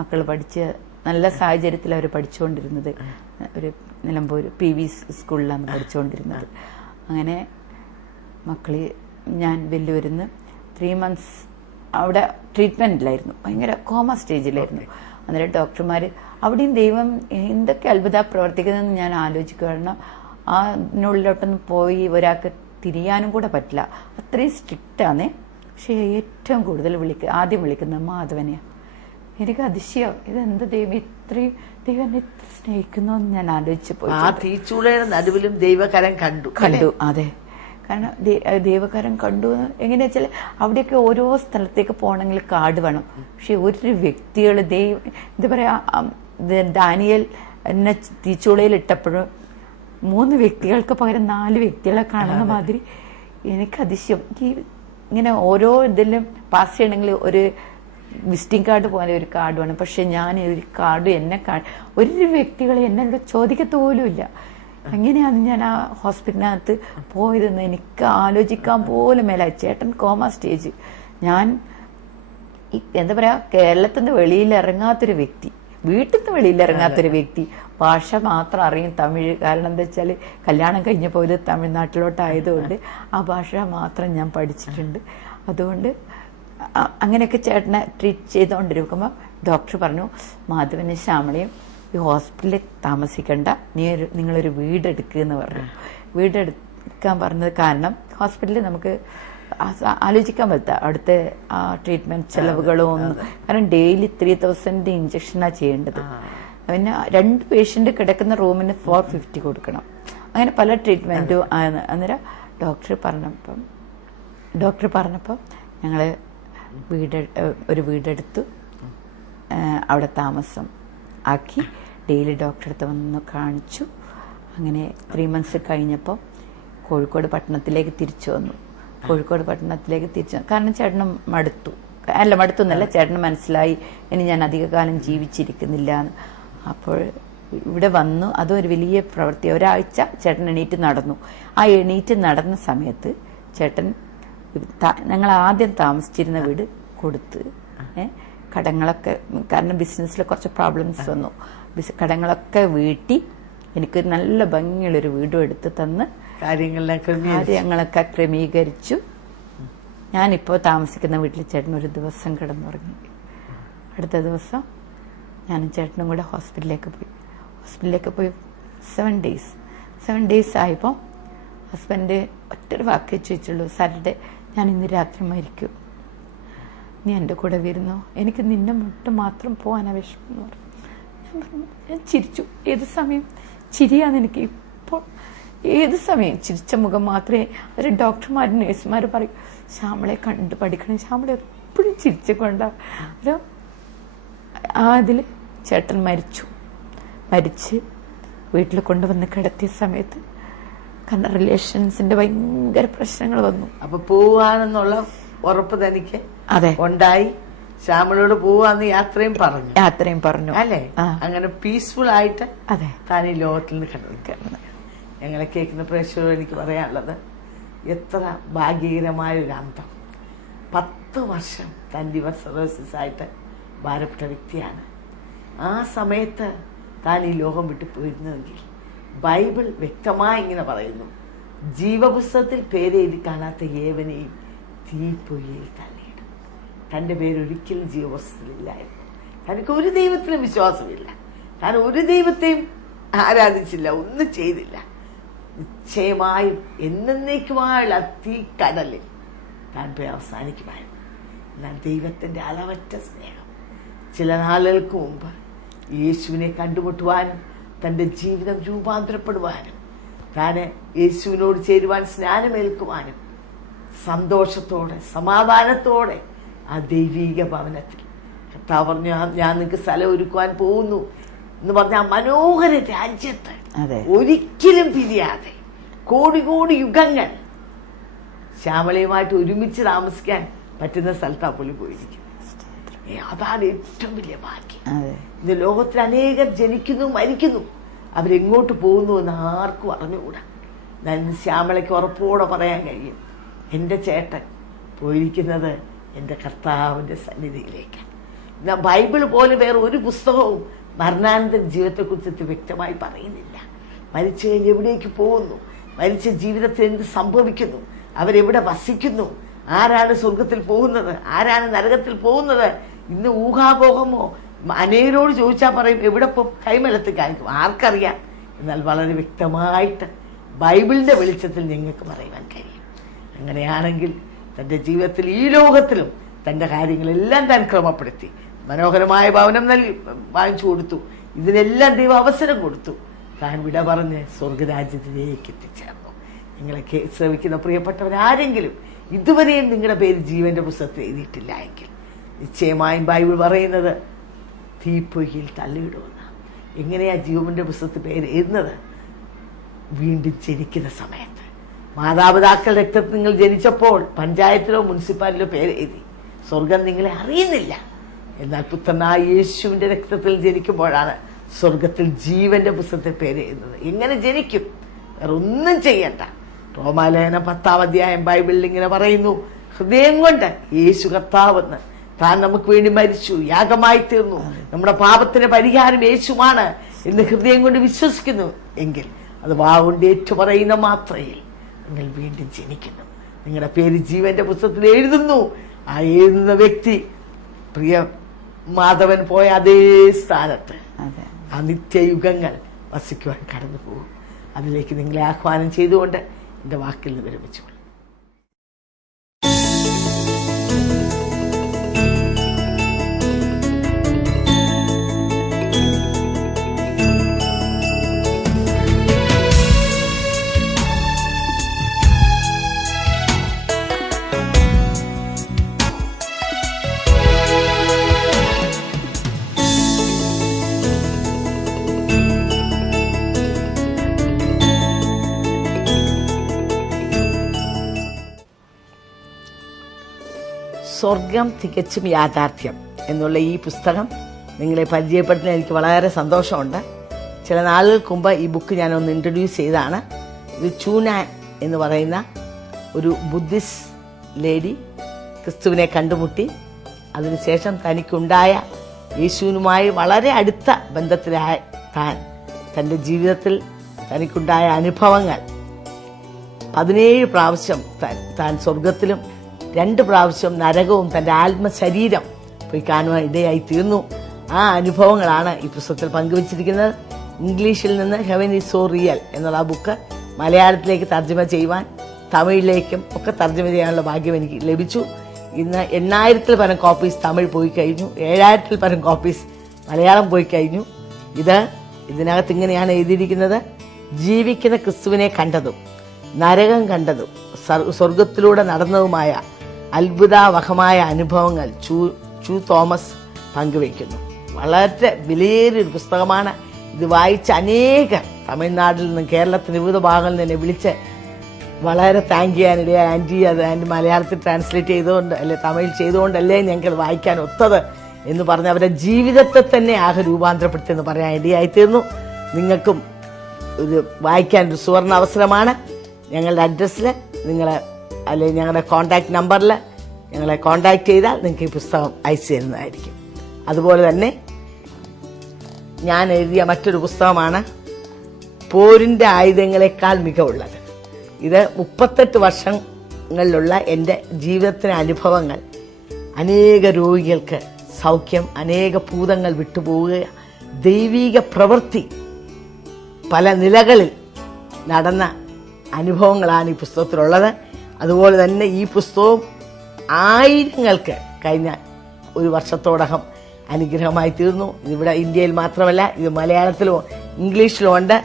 മക്കൾ പഠിച്ച് നല്ല സാഹചര്യത്തിൽ അവർ പഠിച്ചുകൊണ്ടിരുന്നത്. ഒരു നിലമ്പൂർ PV സ്കൂളിലാണ് പഠിച്ചുകൊണ്ടിരുന്നത്. അങ്ങനെ മക്കളെ ഞാൻ വെല്ലൂരിന്ന് 3 months അവിടെ ട്രീറ്റ്മെന്റിലായിരുന്നു. ഭയങ്കര കോമ സ്റ്റേജിലായിരുന്നു. അന്നേരം ഡോക്ടർമാർ അവിടെയും ദൈവം എന്തൊക്കെ അത്ഭുത പ്രവർത്തിക്കുന്നതെന്ന് ഞാൻ ആലോചിക്കുക. കാരണം അതിനുള്ളിലോട്ടൊന്നും പോയി ഒരാൾക്ക് തിരിയാനും കൂടെ പറ്റില്ല, അത്രയും സ്ട്രിക്റ്റാണ്. പക്ഷേ ഏറ്റവും കൂടുതൽ ആദ്യം വിളിക്കുന്നത് മാധവനെയാണ്. എനിക്ക് അതിശയം, ഇതെന്ത് ദൈവം ഇത്രയും ദൈവം എന്നെ ഇത്ര സ്നേഹിക്കുന്നു എന്ന് ഞാൻ ആലോചിച്ച് പോയി. ആ തീച്ചൂളയുടെ നടുവിലും ദൈവകരം കണ്ടു. അതെ, കാരണം ദൈവകരം കണ്ടു. എങ്ങനെയാ വെച്ചാൽ അവിടെയൊക്കെ ഓരോ സ്ഥലത്തേക്ക് പോകണമെങ്കിൽ കാർഡ് വേണം. പക്ഷെ ഒരു വ്യക്തികൾ എന്താ പറയാ, ദാനിയേൽ എന്നെ തീച്ചൂളയിൽ ഇട്ടപ്പോഴും 3 വ്യക്തികൾക്ക് പകരം 4 വ്യക്തികളെ കാണുന്ന മാതിരി എനിക്ക് അതിശയം. ഇങ്ങനെ ഓരോ ഇതിലും പാസ് ചെയ്യണമെങ്കിൽ ഒരു വിസിറ്റിംഗ് കാർഡ് പോലെ ഒരു കാർഡ് വേണം. പക്ഷെ ഞാൻ ഒരു കാർഡ് ഒരു വ്യക്തികളെ എന്നോട് ചോദിക്കത്ത് പോലും ഇല്ല. എങ്ങനെയാണ് ഞാൻ ആ ഹോസ്പിറ്റലിനകത്ത് പോയതെന്ന് എനിക്ക് ആലോചിക്കാൻ പോലും മേല. ചേട്ടൻ കോമ സ്റ്റേജ്. ഞാൻ എന്താ പറയാ, കേരളത്തിൽ നിന്ന് വെളിയിൽ ഇറങ്ങാത്തൊരു വ്യക്തി, വീട്ടിൽ നിന്ന് വെളിയിൽ ഇറങ്ങാത്തൊരു വ്യക്തി, ഭാഷ മാത്രം അറിയും തമിഴ്. കാരണം എന്താ വെച്ചാൽ കല്യാണം കഴിഞ്ഞപ്പോൾ ഇത് തമിഴ്നാട്ടിലോട്ടായതുകൊണ്ട് ആ ഭാഷ മാത്രം ഞാൻ പഠിച്ചിട്ടുണ്ട്. അതുകൊണ്ട് അങ്ങനെയൊക്കെ ചേട്ടനെ ട്രീറ്റ് ചെയ്തുകൊണ്ടിരിക്കുമ്പോൾ ഡോക്ടർ പറഞ്ഞു, മാധവനും ശ്യാമളയും ഈ ഹോസ്പിറ്റലിൽ താമസിക്കണ്ട, നിങ്ങളൊരു വീടെടുക്കുക എന്ന് പറഞ്ഞു. വീടെടുക്കാൻ പറഞ്ഞത് കാരണം ഹോസ്പിറ്റലിൽ നമുക്ക് ആലോചിക്കാൻ പറ്റാ അവിടുത്തെ ട്രീറ്റ്മെന്റ് ചെലവുകളോ ഒന്നും. കാരണം ഡെയിലി 3000 ഇഞ്ചക്ഷനാണ് ചെയ്യേണ്ടത്. പിന്നെ 2 പേഷ്യന്റ് കിടക്കുന്ന റൂമിന് 450 കൊടുക്കണം. അങ്ങനെ പല ട്രീറ്റ്മെന്റും. അന്നേരം ഡോക്ടർ പറഞ്ഞപ്പോൾ ഞങ്ങൾ ഒരു വീടെടുത്തു, അവിടെ താമസം ആക്കി. ഡെയിലി ഡോക്ടറെ അടുത്ത് വന്ന് കാണിച്ചു. അങ്ങനെ 3 months കഴിഞ്ഞപ്പോൾ കോഴിക്കോട് പട്ടണത്തിലേക്ക് തിരിച്ചു വന്നു. കാരണം ചേട്ടന് മടുത്തുന്നല്ല, ചേട്ടന് മനസ്സിലായി ഇനി ഞാൻ അധികകാലം ജീവിച്ചിരിക്കുന്നില്ല എന്ന്. അപ്പോൾ ഇവിടെ വന്നു. അതും ഒരു വലിയ പ്രവൃത്തി. ഒരാഴ്ച ചേട്ടൻ എണീറ്റ് നടന്നു. ആ എണീറ്റ് നടന്ന സമയത്ത് ചേട്ടൻ ഞങ്ങൾ ആദ്യം താമസിച്ചിരുന്ന വീട് കൊടുത്ത് കടങ്ങളൊക്കെ, കാരണം ബിസിനസ്സിൽ കുറച്ച് പ്രോബ്ലംസ് വന്നു, കടങ്ങളൊക്കെ വീട്ടി എനിക്ക് നല്ല ഭംഗിയുള്ളൊരു വീടും എടുത്ത് തന്ന് കാര്യങ്ങളൊക്കെ ക്രമീകരിച്ചു. ഞാനിപ്പോൾ താമസിക്കുന്ന വീട്ടിൽ ചേട്ടൻ ഒരു ദിവസം കിടന്നുറങ്ങി. അടുത്ത ദിവസം ഞാനും ചേട്ടനും കൂടെ ഹോസ്പിറ്റലിലേക്ക് പോയി 7 days ആയപ്പോൾ ഹസ്ബൻഡ് ഒറ്റൊരു വാക്ക് ചോദിച്ചുള്ളൂ, സാറ്റർഡേ ഞാൻ ഇന്ന് രാത്രി മരിക്കും, നീ എൻ്റെ കൂടെ വരുന്നോ, എനിക്ക് നിന്നെ മാത്രം പോകാനാ വിഷമം എന്ന് പറഞ്ഞു. ഞാൻ ചിരിച്ചു. ഏത് സമയം ചിരിയാന്ന് എനിക്ക് ഇപ്പോൾ, ഏത് സമയം ചിരിച്ച മുഖം മാത്രമേ. ഒരു ഡോക്ടർമാരും നഴ്സുമാരും പറയും, ശ്യാമളെ കണ്ട് പഠിക്കണം, ശ്യാമളെ എപ്പോഴും ചിരിച്ചുകൊണ്ടാ. ഒരു അതിൽ ചേട്ടൻ മരിച്ച് വീട്ടിൽ കൊണ്ടുവന്ന് കിടത്തിയ സമയത്ത് കാരണം റിലേഷൻസിന്റെ ഭയങ്കര പ്രശ്നങ്ങൾ വന്നു. അപ്പൊ പോവാണെന്നുള്ള ഉറപ്പ് തനിക്ക് ഉണ്ടായി. ശ്യാമളോട് പോവാന്ന് യാത്രയും പറഞ്ഞു അല്ലെ? അങ്ങനെ പീസ്ഫുൾ ആയിട്ട് താൻ ഈ ലോകത്തിൽ നിന്ന് കിടന്നു. ഞങ്ങളെ കേൾക്കുന്ന പ്രേക്ഷകരോട് എനിക്ക് പറയാനുള്ളത്, എത്ര ഭാഗ്യകരമായ ഒരു അന്തം. 10 വർഷം താൻ ലിവർ സിറോസിസ് ആയിട്ട് ഭാരപ്പെട്ട വ്യക്തിയാണ്. ആ സമയത്ത് താൻ ഈ ലോകം വിട്ടു പോയിരുന്നെങ്കിൽ ബൈബിൾ വ്യക്തമായി ഇങ്ങനെ പറയുന്നു, ജീവപുസ്തകത്തിൽ പേരെഴുതി കാണാത്ത ഏവനെയും തീപ്പൊയ്യിൽ തള്ളിയിടും. തൻ്റെ പേരൊരിക്കലും ജീവപുസ്തകത്തിലില്ലായിരുന്നു. തനിക്ക് ഒരു ദൈവത്തിലും വിശ്വാസമില്ല, താൻ ഒരു ദൈവത്തെയും ആരാധിച്ചില്ല, ഒന്നും ചെയ്തില്ല. നിശ്ചയമായും എന്നേക്കുമായുള്ള തീക്കടലിൽ താൻ പോയി അവസാനിക്കുമായിരുന്നു. എന്നാൽ ദൈവത്തിൻ്റെ അളവറ്റ സ്നേഹം ചില നാളുകൾക്ക് മുമ്പ് യേശുവിനെ കണ്ടുമുട്ടുവാനും തൻ്റെ ജീവിതം രൂപാന്തരപ്പെടുവാനും താന് യേശുവിനോട് ചേരുവാൻ സ്നാനമേൽക്കുവാനും സന്തോഷത്തോടെ സമാധാനത്തോടെ ആ ദൈവീക ഭവനത്തിൽ കർത്താവ് പറഞ്ഞു, ഞാൻ നിങ്ങൾക്ക് സ്ഥലം ഒരുക്കുവാൻ പോകുന്നു എന്ന് പറഞ്ഞ ആ മനോഹര രാജ്യത്ത് ഒരിക്കലും പിരിയാതെ കോടി യുഗങ്ങൾ ശ്യാമളയുമായിട്ട് ഒരുമിച്ച് താമസിക്കാൻ പറ്റുന്ന സ്ഥലത്താണ് പുള്ളി പോയിരിക്കുന്നത്. അതാണ് ഏറ്റവും വലിയ ഭാഗ്യം. ഇന്ന് ലോകത്തിൽ അനേകർ ജനിക്കുന്നു, മരിക്കുന്നു, അവരെങ്ങോട്ട് പോകുന്നു എന്ന് ആർക്കും അറിഞ്ഞുകൂടാ. ഞാൻ ശ്യാമളയ്ക്ക് ഉറപ്പോടെ പറയാൻ കഴിയും, എൻ്റെ ചേട്ടൻ പോയിരിക്കുന്നത് എൻ്റെ കർത്താവിൻ്റെ സന്നിധിയിലേക്ക്. എന്നാൽ ബൈബിൾ പോലെ വേറെ ഒരു പുസ്തകവും മരണാനന്തര ജീവിതത്തെക്കുറിച്ച് വ്യക്തമായി പറയുന്നില്ല. മരിച്ചു കഴിഞ്ഞ് എവിടേക്ക് പോകുന്നു, മരിച്ച ജീവിതത്തിൽ എന്ത് സംഭവിക്കുന്നു, അവരെവിടെ വസിക്കുന്നു, ആരാണ് സ്വർഗത്തിൽ പോകുന്നത്, ആരാണ് നരകത്തിൽ പോകുന്നത്, ഇന്ന് ഊഹാപോഹമോ അനേകരോട് ചോദിച്ചാൽ പറയും എവിടെ കൈമലത്ത് കാണിക്കും, ആർക്കറിയാം. എന്നാൽ വളരെ വ്യക്തമായിട്ട് ബൈബിളിന്റെ വെളിച്ചത്തിൽ നിങ്ങൾക്ക് പറയുവാൻ കഴിയും. അങ്ങനെയാണെങ്കിൽ തൻ്റെ ജീവിതത്തിൽ ഈ ലോകത്തിലും തൻ്റെ കാര്യങ്ങളെല്ലാം താൻ ക്രമപ്പെടുത്തി മനോഹരമായ ഭവനം വാങ്ങിച്ചു കൊടുത്തു. ഇതിനെല്ലാം ദൈവം അവസരം കൊടുത്തു. താൻ വിട പറഞ്ഞ് സ്വർഗരാജ്യത്തിലേക്ക് എത്തിച്ചേർന്നു. നിങ്ങളെ ശ്രമിക്കുന്ന പ്രിയപ്പെട്ടവരാരെങ്കിലും ഇതുവരെയും നിങ്ങളുടെ പേര് ജീവന്റെ പുസ്തകത്തിൽ എഴുതിയിട്ടില്ല എങ്കിൽ നിശ്ചയമായും ബൈബിൾ പറയുന്നത് തീപ്പൊയ്യിൽ തള്ളിയിടുമെന്ന്. എങ്ങനെയാ ജീവന്റെ പുസ്തകത്തിൽ പേര് എഴുതുന്നത്? വീണ്ടും ജനിക്കുന്ന സമയത്ത്. മാതാപിതാക്കൾ രക്തത്തിൽ നിങ്ങൾ ജനിച്ചപ്പോൾ പഞ്ചായത്തിലോ മുനിസിപ്പാലിറ്റിയിലോ പേര് എഴുതി. സ്വർഗം നിങ്ങളെ അറിയുന്നില്ല. എന്നാൽ പുത്രനായ യേശുവിന്റെ രക്തത്തിൽ ജനിക്കുമ്പോഴാണ് സ്വർഗത്തിൽ ജീവന്റെ പുസ്തകത്തിൽ പേര് എഴുതുന്നത്. എങ്ങനെ ജനിക്കും? വേറെ ഒന്നും ചെയ്യണ്ട. റോമാലേഖനം 10-ാം അധ്യായം ബൈബിളിൽ ഇങ്ങനെ പറയുന്നു, ഹൃദയം കൊണ്ട് യേശു കർത്താവെന്ന്, താൻ നമുക്ക് വേണ്ടി മരിച്ചു, യാഗമായി തീർന്നു, നമ്മുടെ പാപത്തിന് പരിഹാരം യേശുവാണ് എന്ന് ഹൃദയം കൊണ്ട് വിശ്വസിക്കുന്നു എങ്കിൽ അത് വാവുകൊണ്ട് ഏറ്റു പറയുന്ന മാത്രയിൽ നിങ്ങൾ വീണ്ടും ജനിക്കുന്നു. നിങ്ങളുടെ പേര് ജീവന്റെ പുസ്തകത്തിൽ എഴുതുന്നു. ആ എഴുതുന്ന വ്യക്തി പ്രിയ മാധവൻ പോയ അതേ സ്ഥാനത്ത് ആ നിത്യയുഗങ്ങൾ വസിക്കുവാൻ കടന്നു പോകും. അതിലേക്ക് നിങ്ങളെ ആഹ്വാനം ചെയ്തുകൊണ്ട് എൻ്റെ വാക്കിൽ നിന്ന് വിരമിച്ചു. സ്വർഗം തികച്ചും യാഥാർത്ഥ്യം എന്നുള്ള ഈ പുസ്തകം നിങ്ങളെ പരിചയപ്പെടുത്തുന്നതിൽ എനിക്ക് വളരെ സന്തോഷമുണ്ട്. ചില നാളുകൾക്ക് മുമ്പ് ഈ ബുക്ക് ഞാനൊന്ന് ഇൻട്രൊഡ്യൂസ് ചെയ്തതാണ്. ഇത് ചൂനാൻ എന്ന് പറയുന്ന ഒരു ബുദ്ധിസ്റ്റ് ലേഡി ക്രിസ്തുവിനെ കണ്ടുമുട്ടി അതിനുശേഷം തനിക്കുണ്ടായ യേശുവിനുമായി വളരെ അടുത്ത ബന്ധത്തിലായ തൻ്റെ ജീവിതത്തിൽ തനിക്കുണ്ടായ അനുഭവങ്ങൾ 17 പ്രാവശ്യം താൻ സ്വർഗത്തിലും 2 പ്രാവശ്യം നരകവും തൻ്റെ ആത്മശരീരം പോയി കാണുവാൻ ഇടയായി തീർന്നു. ആ അനുഭവങ്ങളാണ് ഈ പുസ്തകത്തിൽ പങ്കുവച്ചിരിക്കുന്നത്. ഇംഗ്ലീഷിൽ നിന്ന് ഹെവൻ ഈസ് സോ റിയൽ എന്നുള്ള ആ ബുക്ക് മലയാളത്തിലേക്ക് തർജ്ജമ ചെയ്യുവാൻ, തമിഴിലേക്കും ഒക്കെ തർജ്ജമ ചെയ്യാനുള്ള ഭാഗ്യം എനിക്ക് ലഭിച്ചു. ഇന്ന് 8,000-ൽ പരം കോപ്പീസ് തമിഴ് പോയി കഴിഞ്ഞു, 7,000-ൽ പരം കോപ്പീസ് മലയാളം പോയി കഴിഞ്ഞു. ഇതിനകത്ത് ഇങ്ങനെയാണ് എഴുതിയിരിക്കുന്നത്: ജീവിക്കുന്ന ക്രിസ്തുവിനെ കണ്ടതും നരകം കണ്ടതും സ്വർഗത്തിലൂടെ നടന്നതുമായ അത്ഭുതാവഹമായ അനുഭവങ്ങൾ ചു തോമസ് പങ്കുവയ്ക്കുന്നു. വളരെ വിലയേറിയൊരു പുസ്തകമാണ്. ഇത് വായിച്ച അനേകം തമിഴ്നാട്ടിൽ നിന്നും കേരളത്തിന് വിവിധ ഭാഗങ്ങളിൽ നിന്ന് വിളിച്ച് വളരെ താങ്ക് ചെയ്യാനിടയായി. ആൻറ്റി അത് ആൻറ്റി മലയാളത്തിൽ ട്രാൻസ്ലേറ്റ് ചെയ്തുകൊണ്ട് അല്ലെ തമിഴിൽ ചെയ്തുകൊണ്ടല്ലേ ഞങ്ങൾക്ക് വായിക്കാൻ ഒത്തത് എന്ന് പറഞ്ഞ് അവരുടെ ജീവിതത്തെ തന്നെ ആകെ രൂപാന്തരപ്പെടുത്തിയെന്ന് പറയാൻ ഇടയായിത്തീർന്നു. നിങ്ങൾക്കും ഒരു വായിക്കാൻ ഒരു സുവർണ അവസരമാണ്. ഞങ്ങളുടെ അഡ്രസ്സിൽ അല്ലെങ്കിൽ ഞങ്ങളുടെ കോൺടാക്ട് നമ്പറിൽ ഞങ്ങളെ കോൺടാക്ട് ചെയ്താൽ നിങ്ങൾക്ക് ഈ പുസ്തകം അയച്ചു തരുന്നതായിരിക്കും. അതുപോലെ തന്നെ ഞാൻ എഴുതിയ മറ്റൊരു പുസ്തകമാണ് പോരിന്റെ ആയുധങ്ങളെക്കാൾ മികവുള്ളത്. ഇത് 38 വർഷങ്ങളിലുള്ള എൻ്റെ ജീവിതത്തിലെ അനുഭവങ്ങൾ, അനേക രോഗികൾക്ക് സൗഖ്യം, അനേക ഭൂതങ്ങൾ വിട്ടുപോവുക, ദൈവിക പ്രവൃത്തി പല നിലകളിൽ നടന്ന അനുഭവങ്ങളാണ് ഈ പുസ്തകത്തിലുള്ളത്. അതുപോലെ തന്നെ ഈ പുസ്തകവും ആയിരങ്ങൾക്ക് കഴിഞ്ഞ ഒരു വർഷത്തോടകം അനുഗ്രഹമായി തീർന്നു. ഇതിവിടെ ഇന്ത്യയിൽ മാത്രമല്ല, ഇത് മലയാളത്തിലും ഇംഗ്ലീഷിലും ഉണ്ട്.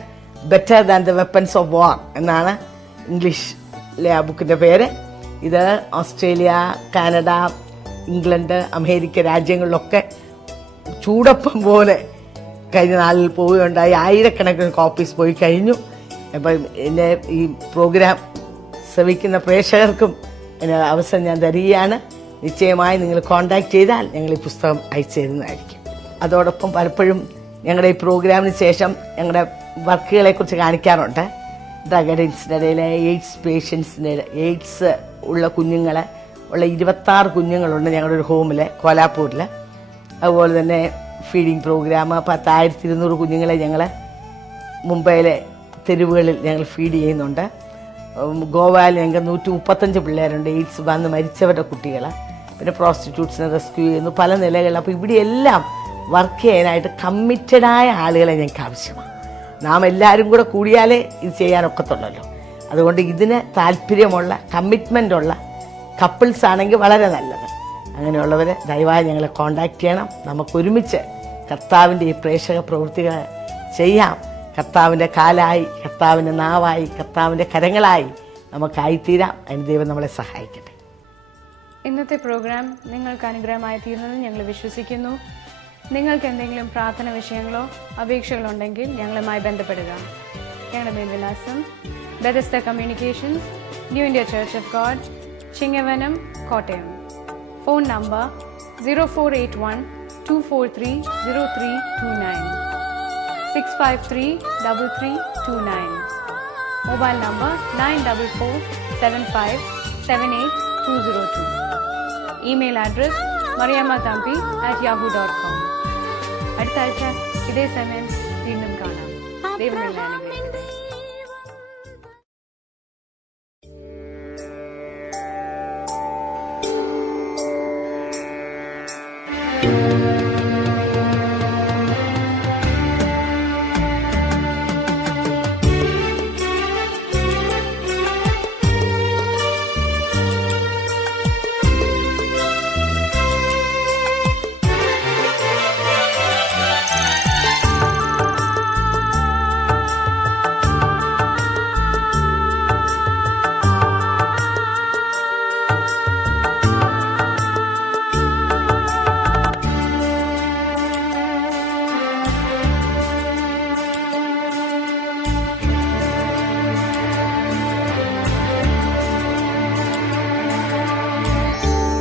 Better than the weapons of വാർ എന്നാണ് ഇംഗ്ലീഷിലെ ആ ബുക്കിന്റെ പേര്. ഇത് ഓസ്ട്രേലിയ, കാനഡ, ഇംഗ്ലണ്ട്, അമേരിക്ക രാജ്യങ്ങളിലൊക്കെ ചൂടപ്പം പോലെ കഴിഞ്ഞ നാളിൽ പോവുകയുണ്ടായി. ആയിരക്കണക്കിന് കോപ്പീസ് പോയി കഴിഞ്ഞു. അപ്പം എന്നെ ഈ പ്രോഗ്രാം ശ്രവിക്കുന്ന പ്രേക്ഷകർക്കും അവസരം ഞാൻ തരികയാണ്. നിശ്ചയമായി നിങ്ങൾ കോൺടാക്ട് ചെയ്താൽ ഞങ്ങൾ ഈ പുസ്തകം അയച്ചു തരുന്നതായിരിക്കും. അതോടൊപ്പം പലപ്പോഴും ഞങ്ങളുടെ ഈ പ്രോഗ്രാമിന് ശേഷം ഞങ്ങളുടെ വർക്കുകളെ കുറിച്ച് കാണിക്കാറുണ്ട്. ഡ്രഗ് അഡിക്ട്സിൻ്റെ ഇടയിൽ എയ്ഡ്സ് പേഷ്യൻസിൻ്റെ എയ്ഡ്സ് ഉള്ള കുഞ്ഞുങ്ങളെ ഉള്ള 26 കുഞ്ഞുങ്ങളുണ്ട് ഞങ്ങളുടെ ഒരു ഹോമിൽ കോലാപ്പൂരിൽ. അതുപോലെ തന്നെ ഫീഡിങ് പ്രോഗ്രാം 10,200 കുഞ്ഞുങ്ങളെ ഞങ്ങൾ മുംബൈയിലെ തെരുവുകളിൽ ഞങ്ങൾ ഫീഡ് ചെയ്യുന്നുണ്ട്. ഗോവയിൽ ഞങ്ങൾക്ക് 135 പിള്ളേരുണ്ട് എയ്ഡ്സ് വന്ന് മരിച്ചവരുടെ കുട്ടികൾ. പിന്നെ പ്രോസ്റ്റിറ്റ്യൂട്ട്സിനെ റെസ്ക്യൂ ചെയ്യുന്നു പല നിലകളിൽ. അപ്പോൾ ഇവിടെയെല്ലാം വർക്ക് ചെയ്യാനായിട്ട് കമ്മിറ്റഡായ ആളുകളെ ഞങ്ങൾക്ക് ആവശ്യമാണ്. നാം എല്ലാവരും കൂടെ കൂടിയാലേ ഇത് ചെയ്യാനൊക്കത്തുള്ളല്ലോ. അതുകൊണ്ട് ഇതിന് താല്പര്യമുള്ള കമ്മിറ്റ്മെൻ്റ് ഉള്ള കപ്പിൾസ് ആണെങ്കിൽ വളരെ നല്ലത്. അങ്ങനെയുള്ളവർ ദയവായി ഞങ്ങളെ കോണ്ടാക്ട് ചെയ്യണം. നമുക്ക് ഒരുമിച്ച് കർത്താവിൻ്റെ ഈ പ്രേക്ഷക പ്രവൃത്തികൾ ചെയ്യാം. കർത്താവിൻ്റെ കാലായി, കർത്താവിൻ്റെ നാവായി, കർത്താവിൻ്റെ കരങ്ങളായി നമുക്കായിത്തീരാം. അതിന് ദൈവം നമ്മളെ സഹായിക്കട്ടെ. ഇന്നത്തെ പ്രോഗ്രാം നിങ്ങൾക്ക് അനുഗ്രഹമായി തീർന്നെന്ന് ഞങ്ങൾ വിശ്വസിക്കുന്നു. നിങ്ങൾക്ക് എന്തെങ്കിലും പ്രാർത്ഥന വിഷയങ്ങളോ അപേക്ഷകളോ ഉണ്ടെങ്കിൽ ഞങ്ങളുമായി ബന്ധപ്പെടുക. ഞങ്ങളുടെ മേൽവിലാസം Bethesda communications, New India Church of God, Chingavanam, Kottayam. Phone number 0481-243-0329, 653-3329. Mobile number 944-7578-202. Email address mariammathampi@yahoo.com. അടുത്ത ആഴ്ച ഇതേ സമയം വീണ്ടും കാണാം. ദൈവം നിങ്ങളെ അനുഗ്രഹിക്കട്ടെ.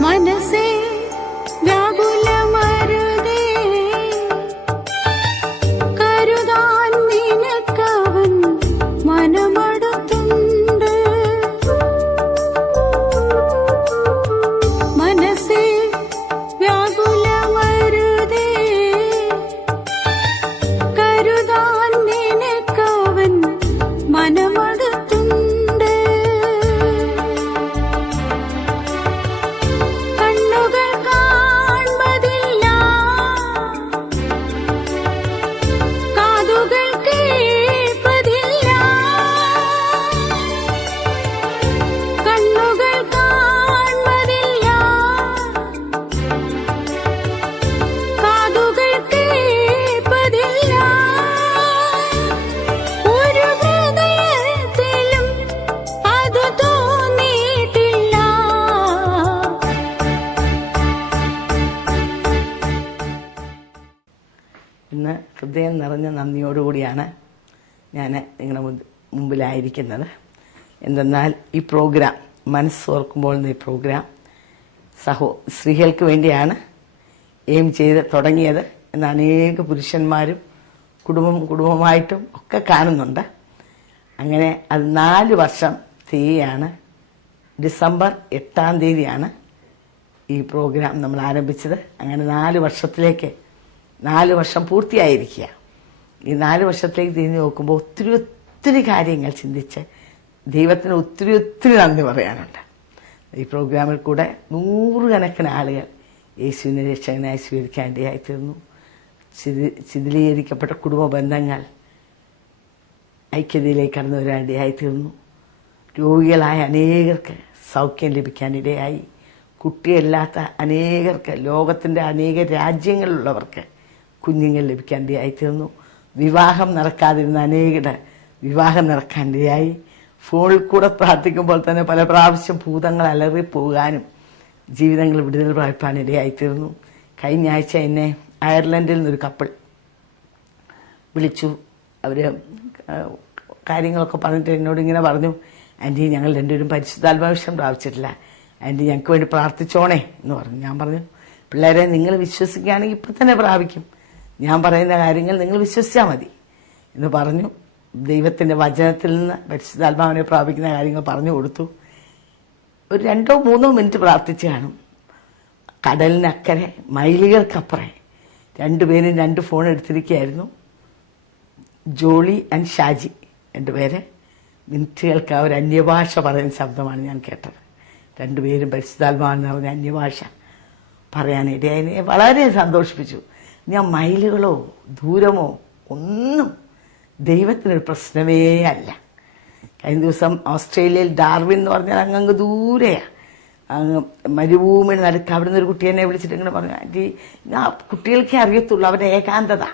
മനസ്സേ വ്യാകുലമരുതേ, കരുതാൻ നിനക്കവൻ മനമടുത്തുണ്ട്. മനസ്സേ വ്യാകുലമരുതേ, കരുതാൻ നിനക്കവൻ മനമടുത്തുണ്ട്. കണ്ണുകൾ കാൺമതില്ല, കാതുകൾ കേൾപ്പതില്ല. കണ്ണുകൾ കാൺമതില്ല, കാതുകൾ കേൾപ്പതില്ല. ഒരു ഹൃദയത്തിലും അത് തോന്നിയിട്ടില്ല. ഇന്ന് ഹൃദയം നിറഞ്ഞ നന്ദിയോടുകൂടിയാണ് ഞാൻ നിങ്ങളുടെ മുമ്പിലായിരിക്കുന്നത്. എന്തെന്നാൽ ഈ പ്രോഗ്രാം മനസ്സോർക്കുമ്പോൾ എന്ന ഈ പ്രോഗ്രാം സ്ത്രീകൾക്ക് വേണ്ടിയാണ് എയിം ചെയ്ത് തുടങ്ങിയത്. എന്ന് അനേക പുരുഷന്മാരും കുടുംബമായിട്ടും ഒക്കെ കാണുന്നുണ്ട്. അങ്ങനെ അത് 4 വർഷം തികയാണ്. ഡിസംബർ 8-ാം തീയതിയാണ് ഈ പ്രോഗ്രാം നമ്മൾ ആരംഭിച്ചത്. അങ്ങനെ 4 വർഷത്തിലേക്ക് 4 വർഷം പൂർത്തിയായിരിക്കുക. ഈ 4 വർഷത്തിലേക്ക് തിരിഞ്ഞു നോക്കുമ്പോൾ ഒത്തിരി കാര്യങ്ങൾ ചിന്തിച്ച് ദൈവത്തിന് ഒത്തിരി നന്ദി പറയാനുണ്ട്. ഈ പ്രോഗ്രാമിൽ കൂടെ 100 കണക്കിന് ആളുകൾ യേശുവിനെ രക്ഷകനായി സ്വീകരിക്കാൻ ഇടയായിത്തീർന്നു. ശിഥിലീകരിക്കപ്പെട്ട കുടുംബ ബന്ധങ്ങൾ ഐക്യതയിലേക്ക് കടന്നു വരാൻ ഇടയായിത്തീർന്നു. രോഗികളായ അനേകർക്ക് സൗഖ്യം ലഭിക്കാൻ ഇടയായി. കുട്ടിയല്ലാത്ത അനേകർക്ക്, ലോകത്തിൻ്റെ അനേക രാജ്യങ്ങളിലുള്ളവർക്ക് കുഞ്ഞുങ്ങൾ ലഭിക്കാൻ ഇടയായിത്തീർന്നു. വിവാഹം നടക്കാതിരുന്ന അനേകരുടെ വിവാഹം നടക്കാൻ ഇടയായി. ഫോണിൽ കൂടെ പ്രാർത്ഥിക്കുമ്പോൾ തന്നെ പല പ്രാവശ്യം ഭൂതങ്ങൾ അലറിപ്പോകാനും ജീവിതങ്ങൾ വിടുതൽ പ്രാപിപ്പാൻ ഇടയായിത്തീർന്നു. കഴിഞ്ഞ ആഴ്ച എന്നെ അയർലൻഡിൽ നിന്നൊരു കപ്പിൾ വിളിച്ചു. അവർ കാര്യങ്ങളൊക്കെ പറഞ്ഞിട്ട് എന്നോട് ഇങ്ങനെ പറഞ്ഞു, ആൻറ്റി ഞങ്ങൾ രണ്ടുപേരും പരിശുദ്ധാത്മാവിഷം പ്രാപിച്ചിട്ടില്ല, ആൻറ്റി ഞങ്ങൾക്ക് വേണ്ടി പ്രാർത്ഥിച്ചോണേ എന്ന് പറഞ്ഞു. ഞാൻ പറഞ്ഞു, പിള്ളേരെ നിങ്ങൾ വിശ്വസിക്കുകയാണെങ്കിൽ ഇപ്പം തന്നെ പ്രാപിക്കും, ഞാൻ പറയുന്ന കാര്യങ്ങൾ നിങ്ങൾ വിശ്വസിച്ചാൽ മതി എന്ന് പറഞ്ഞു. ദൈവത്തിൻ്റെ വചനത്തിൽ നിന്ന് പരിശുദ്ധാത്മാവിനെ പ്രാപിക്കുന്ന കാര്യങ്ങൾ പറഞ്ഞു കൊടുത്തു. ഒരു 2-3 മിനിറ്റ് പ്രാർത്ഥിച്ച് കാണും. കടലിനക്കരെ മൈലുകൾക്കപ്പുറം 2 പേരും 2 ഫോൺ എടുത്തിരിക്കുകയായിരുന്നു. ജോളി ആൻഡ് ഷാജി 2 പേര്. മിനിറ്റുകൾക്ക് അവർ അന്യഭാഷ പറയുന്ന ശബ്ദമാണ് ഞാൻ കേട്ടത്. 2 പേരും പരിശുദ്ധാത്മാവെന്ന് പറഞ്ഞ അന്യഭാഷ പറയാനിടയായി. വളരെ സന്തോഷിപ്പിച്ചു. ഞാൻ മൈലുകളോ ദൂരമോ ഒന്നും ദൈവത്തിനൊരു പ്രശ്നമേ അല്ല. കഴിഞ്ഞ ദിവസം ഓസ്ട്രേലിയയിൽ ഡാർവിൻ എന്ന് പറഞ്ഞാൽ അങ്ങ് ദൂരെയാണ്, അങ്ങ് മരുഭൂമിയുടെ നടുക്ക്. അവിടെ നിന്ന് ഒരു കുട്ടി എന്നെ വിളിച്ചിട്ട് ഇങ്ങനെ പറഞ്ഞു, ആൻറ്റി ആ കുട്ടികൾക്കേ അറിയത്തുള്ളൂ അവരുടെ ഏകാന്തത,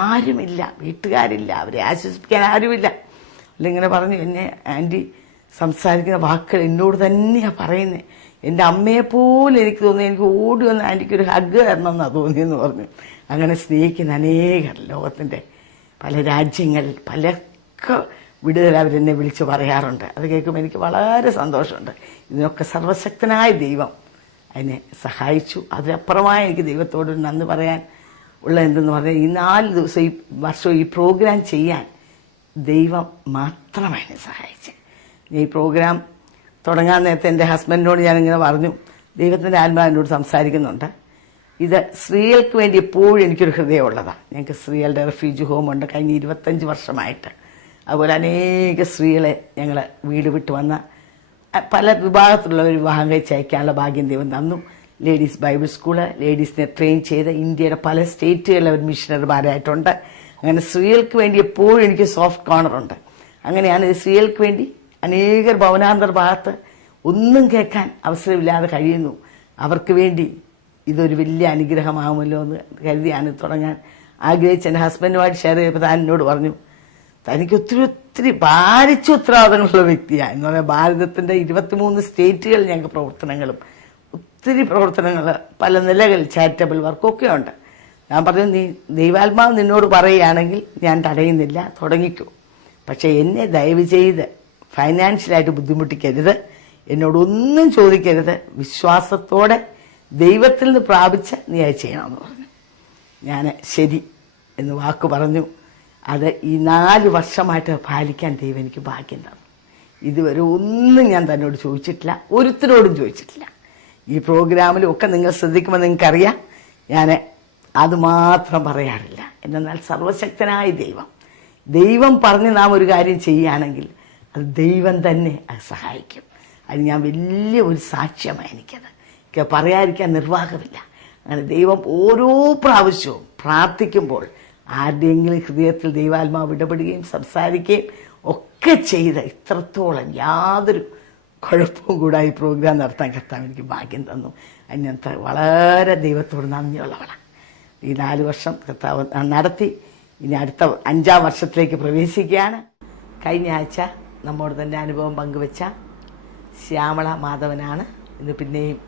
ആരുമില്ല, വീട്ടുകാരില്ല, അവരെ ആശ്വസിപ്പിക്കാൻ ആരുമില്ല. അല്ലിങ്ങനെ പറഞ്ഞു, എന്നെ ആൻറ്റി സംസാരിക്കുന്ന വാക്കുകൾ എന്നോട് തന്നെയാണ് പറയുന്നത്. എൻ്റെ അമ്മയെപ്പോലെ എനിക്ക് തോന്നി, എനിക്ക് ഓടി വന്ന് ആൻറ്റിക്ക് ഒരു ഹഗ് തരണമെന്നാണ് തോന്നിയെന്ന് പറഞ്ഞു. അങ്ങനെ സ്നേഹിക്കുന്ന അനേകർ ലോകത്തിൻ്റെ പല രാജ്യങ്ങളിൽ പലക്കെ വിടുതൽ അവരെന്നെ വിളിച്ച് പറയാറുണ്ട്. അത് കേൾക്കുമ്പോൾ എനിക്ക് വളരെ സന്തോഷമുണ്ട്. ഇതിനൊക്കെ സർവശക്തനായ ദൈവം അതിനെ സഹായിച്ചു. അതിനപ്പുറമായി എനിക്ക് ദൈവത്തോട് നന്ദി പറയാൻ ഉള്ള എന്തെന്ന് പറഞ്ഞാൽ, ഈ 4 ദിവസം ഈ വർഷം ഈ പ്രോഗ്രാം ചെയ്യാൻ ദൈവം മാത്രമാണ് എന്നെ സഹായിച്ചത്. ഈ പ്രോഗ്രാം തുടങ്ങാൻ നേരത്തെ എൻ്റെ ഹസ്ബൻഡിനോട് ഞാനിങ്ങനെ പറഞ്ഞു, ദൈവത്തിൻ്റെ ആത്മാവ് എന്നോട് സംസാരിക്കുന്നുണ്ട്, ഇത് സ്ത്രീകൾക്ക് വേണ്ടി എപ്പോഴും എനിക്കൊരു ഹൃദയമുള്ളതാണ്. ഞങ്ങൾക്ക് സ്ത്രീകളുടെ റെഫ്യൂജി ഹോമുണ്ട് കഴിഞ്ഞ 25 വർഷമായിട്ട്. അതുപോലെ അനേക സ്ത്രീകളെ ഞങ്ങൾ വീട് വിട്ട് വന്ന പല വിഭാഗത്തിലുള്ളവർ വിവാഹം കഴിച്ച് അയക്കാനുള്ള ഭാഗ്യം ദൈവം തന്നു. ലേഡീസ് ബൈബിൾ സ്കൂള്, ലേഡീസിനെ ട്രെയിൻ ചെയ്ത് ഇന്ത്യയുടെ പല സ്റ്റേറ്റുകളിൽ അവർ മിഷണറിമാരായിട്ടുണ്ട്. അങ്ങനെ സ്ത്രീകൾക്ക് വേണ്ടി എപ്പോഴും എനിക്ക് സോഫ്റ്റ് കോർണറുണ്ട്. അങ്ങനെയാണ് ഇത് സ്ത്രീകൾക്ക് വേണ്ടി അനേകർ ഭവനാന്തർ ഭാഗത്ത് ഒന്നും കേൾക്കാൻ അവസരമില്ലാതെ കഴിയുന്നു. അവർക്ക് വേണ്ടി ഇതൊരു വലിയ അനുഗ്രഹമാകുമല്ലോ എന്ന് കരുതിയാണ് തുടങ്ങാൻ ആഗ്രഹിച്ച് എൻ്റെ ഹസ്ബൻഡുമായിട്ട് ഷെയർ ചെയ്തപ്പോൾ താൻ എന്നോട് പറഞ്ഞു, തനിക്ക് ഒത്തിരി ഭാരിച്ച ഉത്തരവാദിത്തങ്ങളുള്ള വ്യക്തിയാണ് എന്ന് പറഞ്ഞാൽ ഭാരതത്തിൻ്റെ 23 സ്റ്റേറ്റുകളിൽ ഞങ്ങൾക്ക് പ്രവർത്തനങ്ങളും ഒത്തിരി പ്രവർത്തനങ്ങൾ പല നിലകളിൽ ചാരിറ്റബിൾ വർക്കൊക്കെ ഉണ്ട്. ഞാൻ പറഞ്ഞു, നീ ദൈവാത്മാവ് നിന്നോട് പറയുകയാണെങ്കിൽ ഞാൻ തടയുന്നില്ല, തുടങ്ങിക്കോ. പക്ഷെ എന്നെ ദയവ് ചെയ്ത് ഫൈനാൻഷ്യലായിട്ട് ബുദ്ധിമുട്ടിക്കരുത്, എന്നോടൊന്നും ചോദിക്കരുത്, വിശ്വാസത്തോടെ ദൈവത്തിൽ നിന്ന് പ്രാപിച്ച് നീ അത് ചെയ്യണമെന്ന് പറഞ്ഞു. ഞാൻ ശരി എന്ന് വാക്ക് പറഞ്ഞു. അത് ഈ 4 വർഷമായിട്ട് പാലിക്കാൻ ദൈവം എനിക്ക് ഭാഗ്യം തന്നു. ഇതുവരെ ഒന്നും ഞാൻ തന്നോട് ചോദിച്ചിട്ടില്ല, ഒരുത്തരോടും ചോദിച്ചിട്ടില്ല. ഈ പ്രോഗ്രാമിലും ഒക്കെ നിങ്ങൾ ശ്രദ്ധിക്കുമ്പോൾ നിങ്ങൾക്കറിയാം, ഞാൻ അതുമാത്രം പറയാറില്ല. എന്നാൽ സർവശക്തനായ ദൈവം പറഞ്ഞ് നാം ഒരു കാര്യം ചെയ്യുകയാണെങ്കിൽ അത് ദൈവം തന്നെ അത് സഹായിക്കും. അത് ഞാൻ വലിയ ഒരു സാക്ഷ്യമാണ് എനിക്കത്. പറയാതിരിക്കാൻ നിർവാഹമില്ല. അങ്ങനെ ദൈവം ഓരോ പ്രാവശ്യവും പ്രാർത്ഥിക്കുമ്പോൾ ആരുടെയെങ്കിലും ഹൃദയത്തിൽ ദൈവാത്മാവ് ഇടപെടുകയും സംസാരിക്കുകയും ഒക്കെ ചെയ്ത് ഇത്രത്തോളം യാതൊരു കുഴപ്പവും കൂടെ ഈ പ്രോഗ്രാം നടത്താൻ കർത്താവ് എനിക്ക് ഭാഗ്യം തന്നു. അതിനകത്ത് വളരെ ദൈവത്തോട് നന്ദിയുള്ളവളാണ്. ഈ 4 വർഷം കർത്താവ് നടത്തി. ഇനി അടുത്ത 5ാം വർഷത്തിലേക്ക് പ്രവേശിക്കുകയാണ്. കഴിഞ്ഞ ആഴ്ച നമ്മോട് തന്നെ അനുഭവം പങ്കുവെച്ച ശ്യാമള മാധവനാണ് ഇന്ന് പിന്നെയും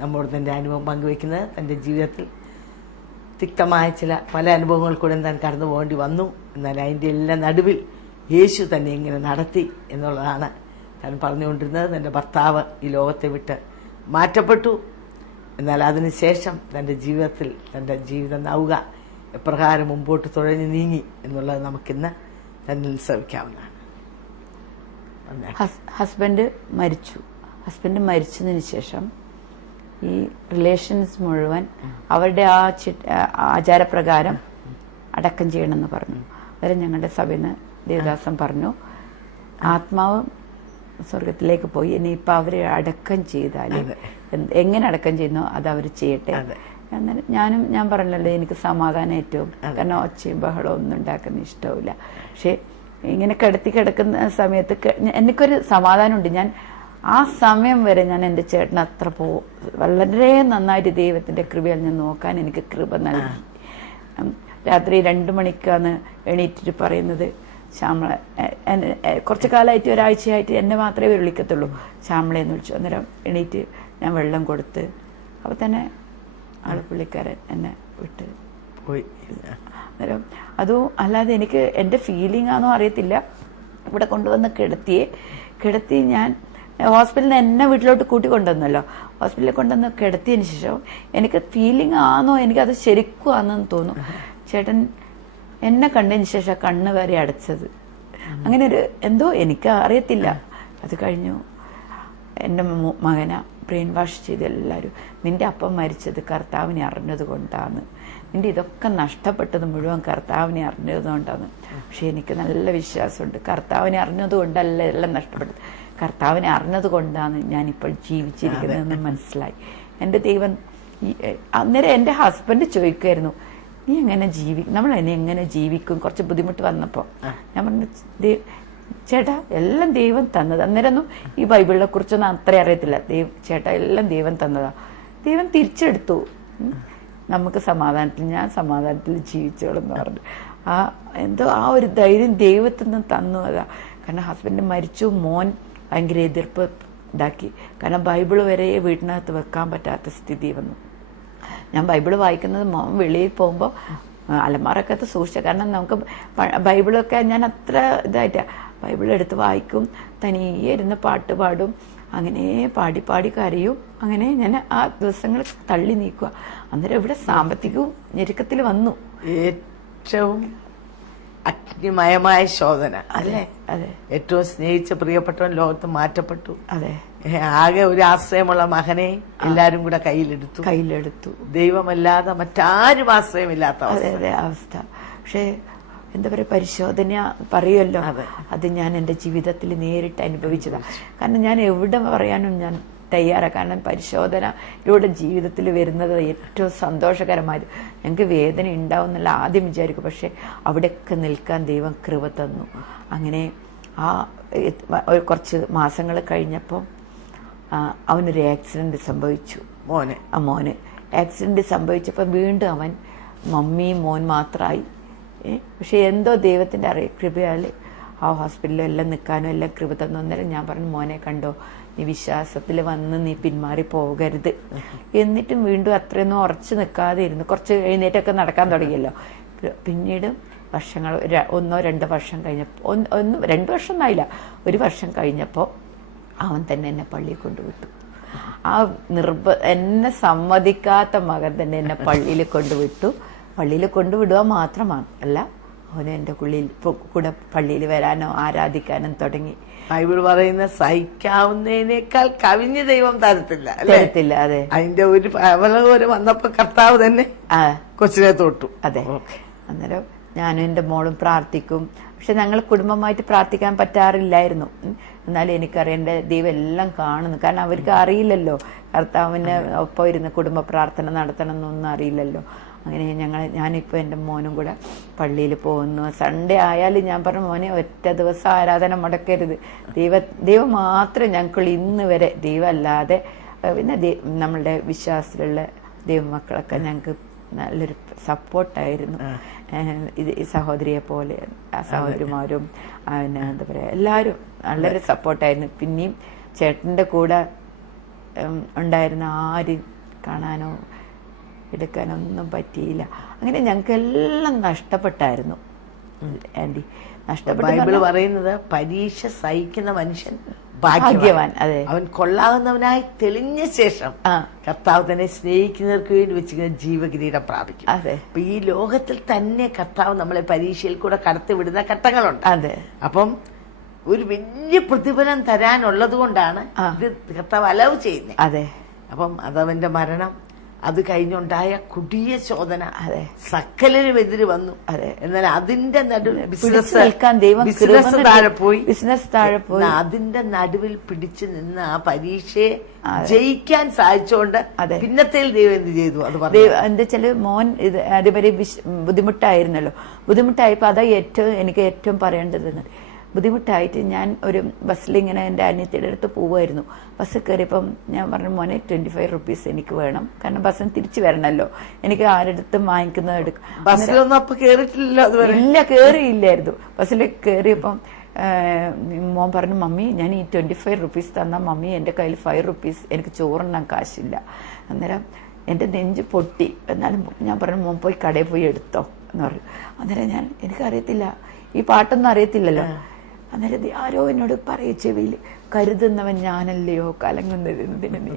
നമ്മോട് തൻ്റെ അനുഭവം പങ്കുവെക്കുന്നത്. തൻ്റെ ജീവിതത്തിൽ തിക്തമായ പല അനുഭവങ്ങൾ കൂടെ താൻ കടന്നു പോകേണ്ടി വന്നു. എന്നാൽ അതിൻ്റെ എല്ലാം നടുവിൽ യേശു തന്നെ ഇങ്ങനെ നടത്തി എന്നുള്ളതാണ് താൻ പറഞ്ഞുകൊണ്ടിരുന്നത്. തൻ്റെ ഭർത്താവ് ഈ ലോകത്തെ വിട്ട് മാറ്റപ്പെട്ടു. എന്നാൽ അതിനുശേഷം തൻ്റെ ജീവിതത്തിൽ തൻ്റെ ജീവിത നൗക എപ്രകാരം മുമ്പോട്ട് തുഴഞ്ഞു നീങ്ങി എന്നുള്ളത് നമുക്കിന്ന് തന്നിൽ ശ്രമിക്കാവുന്നതാണ്. ഹസ്ബൻഡ് മരിച്ചതിന് ശേഷം ഈ റിലേഷൻസ് മുഴുവൻ അവരുടെ ആ ആചാരപ്രകാരം അടക്കം ചെയ്യണമെന്ന് പറഞ്ഞു. അന്നേരം ഞങ്ങളുടെ സഭയിൽ നിന്ന് ദേവദാസൻ പറഞ്ഞു, ആത്മാവ് സ്വർഗത്തിലേക്ക് പോയി, ഇനിയിപ്പൊ അവരെ അടക്കം ചെയ്താൽ എങ്ങനെ അടക്കം ചെയ്യുന്നോ അത് അവർ ചെയ്യട്ടെ. ഞാൻ പറഞ്ഞല്ലോ, എനിക്ക് സമാധാനം ഏറ്റവും, കാരണം ഒച്ചയും ബഹളവും ഒന്നും ഉണ്ടാക്കുന്ന ഇഷ്ടമില്ല. പക്ഷെ ഇങ്ങനെ കിടക്കുന്ന സമയത്ത് എനിക്കൊരു സമാധാനമുണ്ട്. ഞാൻ ആ സമയം വരെ ഞാൻ എൻ്റെ ചേട്ടൻ അത്ര വളരെ നന്നായിട്ട് ദൈവത്തിന്റെ കൃപയിൽ ഞാൻ നോക്കാൻ എനിക്ക് കൃപ നൽകി. രാത്രി 2 മണിക്കാണ് എണീറ്റിട്ട് പറയുന്നത്, ശ്യാമള, കുറച്ചു കാലമായിട്ട് ഒരാഴ്ചയായിട്ട് എന്നെ മാത്രമേ വിളിക്കത്തുള്ളൂ, ശ്യാമളയെന്ന് വിളിച്ചു. അന്നേരം എണീറ്റ് ഞാൻ വെള്ളം കൊടുത്ത് അപ്പോൾ തന്നെ പുള്ളിക്കാരൻ എന്നെ വിട്ട് പോയി. അന്നേരം അതും അല്ലാതെ എനിക്ക് എൻ്റെ ഫീലിംഗ് ആണോ അറിയത്തില്ല, ഇവിടെ കൊണ്ടുവന്ന് കിടത്തി ഞാൻ ഹോസ്പിറ്റലിൽ നിന്ന് എന്നെ വീട്ടിലോട്ട് കൂട്ടിക്കൊണ്ടുവന്നല്ലോ. ഹോസ്പിറ്റലിൽ കൊണ്ടുവന്ന് കിടത്തിയതിന് ശേഷം എനിക്ക് ഫീലിംഗ് ആണോ, എനിക്കത് ശരിക്കും ആണെന്ന് തോന്നും. ചേട്ടൻ എന്നെ കണ്ടതിന് ശേഷം കണ്ണ് വരെ അടച്ചത്, അങ്ങനെ ഒരു എന്തോ എനിക്ക് അറിയത്തില്ല. അത് കഴിഞ്ഞു എൻ്റെ മകനെ ബ്രെയിൻ വാഷ് ചെയ്ത് എല്ലാവരും, നിന്റെ അപ്പം മരിച്ചത് കർത്താവിനെ അറിഞ്ഞത് കൊണ്ടാണ്, നിന്റെ ഇതൊക്കെ നഷ്ടപ്പെട്ടത് മുഴുവൻ കർത്താവിനെ അറിഞ്ഞത് കൊണ്ടാണ്. പക്ഷെ എനിക്ക് നല്ല വിശ്വാസമുണ്ട്, കർത്താവിനെ അറിഞ്ഞത് കൊണ്ടല്ല എല്ലാം നഷ്ടപ്പെട്ടത്, കർത്താവിനെ അറിഞ്ഞത് കൊണ്ടാണ് ഞാനിപ്പോൾ ജീവിച്ചിരിക്കുന്നതെന്ന് മനസ്സിലായി. എൻ്റെ ദൈവം. അന്നേരം എൻ്റെ ഹസ്ബൻഡ് ചോദിക്കുമായിരുന്നു, നീ എങ്ങനെ നമ്മൾ എങ്ങനെ ജീവിക്കും? കുറച്ച് ബുദ്ധിമുട്ട് വന്നപ്പോൾ ഞാൻ പറഞ്ഞു, ചേട്ടാ എല്ലാം ദൈവം തന്നത്. അന്നേരമൊന്നും ഈ ബൈബിളിനെ കുറിച്ചൊന്നും അത്ര അറിയത്തില്ല. ചേട്ടാ എല്ലാം ദൈവം തന്നതാ, ദൈവം തിരിച്ചെടുത്തു, നമുക്ക് സമാധാനത്തിൽ, ഞാൻ സമാധാനത്തിൽ ജീവിച്ചോളെന്ന് പറഞ്ഞു. എന്തോ ആ ഒരു ധൈര്യം ദൈവത്തിൽ നിന്ന് തന്നു. അതാ കാരണം ഹസ്ബൻഡ് മരിച്ചു, മോൻ ഭയങ്കര എതിർപ്പ് ഇതാക്കി. കാരണം ബൈബിള് വരെ വീട്ടിനകത്ത് വെക്കാൻ പറ്റാത്ത സ്ഥിതി വന്നു. ഞാൻ ബൈബിള് വായിക്കുന്നത് മോൻ വെളിയിൽ പോകുമ്പോൾ അലമാറക്കകത്ത് സൂക്ഷിച്ച. കാരണം നമുക്ക് ബൈബിളൊക്കെ ഞാൻ അത്ര ഇതായിട്ടാ ബൈബിൾ എടുത്ത് വായിക്കും, തനിയെ ഇരുന്ന് പാട്ട് പാടും, അങ്ങനെ പാടി പാടി കരയും. അങ്ങനെ ഞാൻ ആ ദിവസങ്ങൾ തള്ളി നീക്കുക. അന്നേരം ഇവിടെ സാമ്പത്തികവും ഞെരുക്കത്തിൽ വന്നു. ഏറ്റവും അഗ്നിമയമായ ശോധന അല്ലേ? അതെ. ഏറ്റവും സ്നേഹിച്ച പ്രിയപ്പെട്ടവൻ ലോകത്ത് മാറ്റപ്പെട്ടു. അതെ. ആകെ ഒരു ആശ്രയമുള്ള മകനെ എല്ലാരും കൂടെ കയ്യിലെടുത്തു. ദൈവമല്ലാതെ മറ്റാരും ആശ്രയമില്ലാത്ത അവസ്ഥ. പക്ഷേ എന്താ പറയുക, പരിശോധന പറയുമല്ലോ, അത് ഞാൻ എൻ്റെ ജീവിതത്തിൽ നേരിട്ട് അനുഭവിച്ചതാണ്. കാരണം ഞാൻ എവിടെ പറയാനും ഞാൻ തയ്യാറാണ്. കാരണം പരിശോധനയിലൂടെ ജീവിതത്തിൽ വരുന്നത് ഏറ്റവും സന്തോഷകരമായത്. ഞങ്ങൾക്ക് വേദന ഉണ്ടാവും എന്നുള്ള ആദ്യം വിചാരിക്കും, പക്ഷെ അവിടെയൊക്കെ നിൽക്കാൻ ദൈവം കൃപ തന്നു. അങ്ങനെ കുറച്ച് മാസങ്ങൾ കഴിഞ്ഞപ്പോൾ അവനൊരു ആക്സിഡന്റ് സംഭവിച്ചു. മോന് ആക്സിഡന്റ് സംഭവിച്ചപ്പോൾ വീണ്ടും അവൻ മമ്മിയും മോൻ മാത്രമായി. പക്ഷെ എന്തോ ദൈവത്തിന്റെ കൃപയാൽ ആ ഹോസ്പിറ്റലിൽ എല്ലാം നിൽക്കാനും എല്ലാം കൃപ തന്നു. അന്നേരം ഞാൻ പറഞ്ഞു, മോനെ കണ്ടോ, നീ വിശ്വാസത്തിൽ വന്ന് നീ പിന്മാറി പോകരുത്. എന്നിട്ടും വീണ്ടും അത്രയൊന്നും ഉറച്ചു നിൽക്കാതെ ഇരുന്നു. കുറച്ച് എഴുന്നേറ്റൊക്കെ നടക്കാൻ തുടങ്ങിയല്ലോ. പിന്നീട് വർഷങ്ങൾ 1-2 വർഷം കഴിഞ്ഞപ്പോൾ, 2 വർഷം ആയില്ല, 1 വർഷം കഴിഞ്ഞപ്പോൾ അവൻ തന്നെ എന്നെ പള്ളിയിൽ കൊണ്ടുവിട്ടു. എന്നെ സമ്മതിക്കാത്ത മകൻ തന്നെ എന്നെ പള്ളിയിൽ കൊണ്ടുവിട്ടു. പള്ളിയിൽ കൊണ്ടുവിടുക മാത്രമാണ് അല്ല, അവന് എൻ്റെ കൂടെ പള്ളിയിൽ വരാനോ ആരാധിക്കാനും തുടങ്ങി. ബൈബിൾ പറയുന്ന സഹിക്കാവുന്നതിനേക്കാൾ കവിഞ്ഞ് ദൈവം തരത്തില്ല. അതെ. അതിന്റെ ഒരു അവലോകനം വന്നപ്പോ കർത്താവ് തന്നെ കൊച്ചിനെ തൊട്ടു. അതെ. അന്നേരം ഞാനും എൻ്റെ മോളും പ്രാർത്ഥിക്കും. പക്ഷെ ഞങ്ങൾ കുടുംബമായിട്ട് പ്രാർത്ഥിക്കാൻ പറ്റാറില്ലായിരുന്നു. എന്നാലും എനിക്കറിയാം എൻ്റെ ദൈവം എല്ലാം കാണുന്നു. കാരണം അവർക്ക് അറിയില്ലല്ലോ കർത്താവിന് ഒപ്പം ഇരുന്ന് കുടുംബ പ്രാർത്ഥന നടത്തണം എന്നൊന്നും അറിയില്ലല്ലോ. അങ്ങനെ ഞാനിപ്പോൾ എൻ്റെ മോനും കൂടെ പള്ളിയിൽ പോകുന്നു. സൺഡേ ആയാലും ഞാൻ പറഞ്ഞു, മോനെ ഒറ്റ ദിവസം ആരാധന മുടക്കരുത്. ദൈവം മാത്രമേ ഞങ്ങൾക്ക് ഇന്ന് വരെ, ദൈവം അല്ലാതെ പിന്നെ നമ്മളുടെ വിശ്വാസത്തിലുള്ള ദൈവമക്കളൊക്കെ ഞങ്ങൾക്ക് നല്ലൊരു സപ്പോർട്ടായിരുന്നു. ഈ സഹോദരിയെ പോലെ ആ സഹോദരിമാരും പിന്നെ എന്താ പറയുക, എല്ലാവരും നല്ലൊരു സപ്പോർട്ടായിരുന്നു. പിന്നെയും ചേട്ടൻ്റെ കൂടെ ഉണ്ടായിരുന്ന ആരും കാണാനോ എടുക്കാനൊന്നും പറ്റിയില്ല. അങ്ങനെ ഞങ്ങൾക്കെല്ലാം നഷ്ടപ്പെട്ടായിരുന്നു ആന്റി. ബൈബിള് പറയുന്നത് പരീക്ഷ സഹിക്കുന്ന മനുഷ്യൻ ഭാഗ്യവാൻ. അതെ. അവൻ കൊള്ളാവുന്നവനായി തെളിഞ്ഞ ശേഷം കർത്താവ് തന്നെ സ്നേഹിക്കുന്നവർക്ക് വേണ്ടി വെച്ചിരിക്കുന്ന ജീവകിരീടം പ്രാപിക്കും. അതെ. അപ്പൊ ഈ ലോകത്തിൽ തന്നെ കർത്താവ് നമ്മളെ പരീക്ഷയിൽ കൂടെ കടത്തിവിടുന്ന ഘട്ടങ്ങളുണ്ട്. അതെ. അപ്പം ഒരു വലിയ പ്രതിഫലം തരാനുള്ളത് കൊണ്ടാണ് ഇത് കർത്താവ് അലവ് ചെയ്യുന്നത്. അതെ. അപ്പം അതവന്റെ മരണം, അത് കഴിഞ്ഞുണ്ടായ കൊടിയ ശോധന, സകലരുമെതിര് വന്നു. എന്നാൽ അതിന്റെ നടുവിൽ ബിസിനസ് താഴെ പോയി അതിന്റെ നടുവിൽ പിടിച്ചു നിന്ന് ആ പരീക്ഷയെ ജയിക്കാൻ സാധിച്ചുകൊണ്ട് പിന്നത്തേൽ ദൈവം എന്ത് ചെയ്തു? അത് എന്താ വെച്ചാല് മോൻ ഇത് അതേപോലെ ബുദ്ധിമുട്ടായിരുന്നല്ലോ. ബുദ്ധിമുട്ടായപ്പോ അതാ എനിക്ക് ഏറ്റവും പറയേണ്ടത്. ബുദ്ധിമുട്ടായിട്ട് ഞാൻ ഒരു ബസ്സിൽ ഇങ്ങനെ എൻ്റെ അനിയത്തിയുടെ അടുത്ത് പോവുമായിരുന്നു. ബസ്സിൽ കയറിയപ്പം ഞാൻ പറഞ്ഞു, മോനെ 25 റുപ്പീസ് എനിക്ക് വേണം. കാരണം ബസ്സിന് തിരിച്ചു വരണമല്ലോ, എനിക്ക് ആരടുത്തും വാങ്ങിക്കുന്നത് എടുക്കും. ബസ്സിലൊന്നും അപ്പൊ കേറിയിട്ടില്ലല്ലോ? ഇല്ല, കയറിയില്ലായിരുന്നു. ബസ്സിൽ കയറിയപ്പം മോൻ പറഞ്ഞു, മമ്മി ഞാൻ ഈ 25 റുപ്പീസ് തന്നാൽ മമ്മി എൻ്റെ കയ്യിൽ 5 റുപ്പീസ് എനിക്ക് ചോറുണ്ണാൻ കാശില്ല. അന്നേരം എൻ്റെ നെഞ്ച് പൊട്ടി. എന്നാലും ഞാൻ പറഞ്ഞു, മോൻ പോയി കടയിൽ പോയി എടുത്തോ എന്ന് പറയും. അന്നേരം എനിക്കറിയത്തില്ല, ഈ പാട്ടൊന്നും അറിയത്തില്ലല്ലോ. അന്നേരം ആരോ എന്നോട് പറയും ചെവിയിൽ, കരുതുന്നവൻ ഞാനല്ലയോ കലങ്ങുന്നതിന് നീ.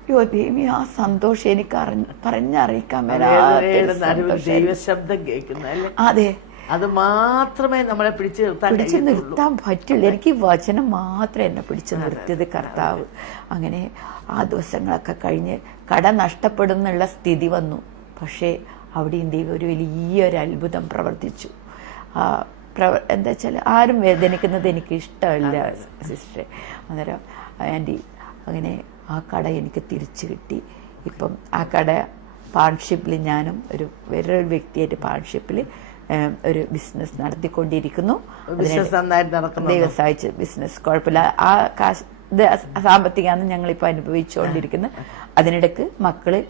അയ്യോ ദേവി, ആ സന്തോഷം എനിക്ക് പറഞ്ഞറിയിക്കാൻ ദൈവശബ്ദം കേൾക്കുന്ന. അതെ, അത് മാത്രമേ നമ്മളെ പിടിച്ചു നിർത്താൻ പറ്റുള്ളൂ. എനിക്ക് വചനം മാത്രമേ എന്നെ പിടിച്ചു നിർത്തിയത് കർത്താവ്. അങ്ങനെ ആ ദിവസങ്ങളൊക്കെ കഴിഞ്ഞ് കട നഷ്ടപ്പെടുന്നുള്ള സ്ഥിതി വന്നു. പക്ഷേ അവിടെയും ദൈവം ഒരു വലിയൊരു അത്ഭുതം പ്രവർത്തിച്ചു. എന്താ വെച്ചാൽ ആരും വേദനിക്കുന്നത് എനിക്ക് ഇഷ്ടമല്ല സിസ്റ്ററെ. അന്നേരം ആൻറ്റി അങ്ങനെ ആ കട എനിക്ക് തിരിച്ചു കിട്ടി. ഇപ്പം ആ കട പാർട്ട്ഷിപ്പിൽ ഞാനും വേറൊരു വ്യക്തിയായിട്ട് പാർട്ട്ഷിപ്പിൽ ഒരു ബിസിനസ് നടത്തിക്കൊണ്ടിരിക്കുന്നു. ബിസിനസ് നന്നായിട്ട് നടക്കുന്നു. ദൈവം സഹായിച്ച് ബിസിനസ് കുഴപ്പമില്ല. ആ കാശ് സാമ്പത്തികമാണ് ഞങ്ങളിപ്പോൾ അനുഭവിച്ചുകൊണ്ടിരിക്കുന്നത്. അതിനിടയ്ക്ക് മക്കള്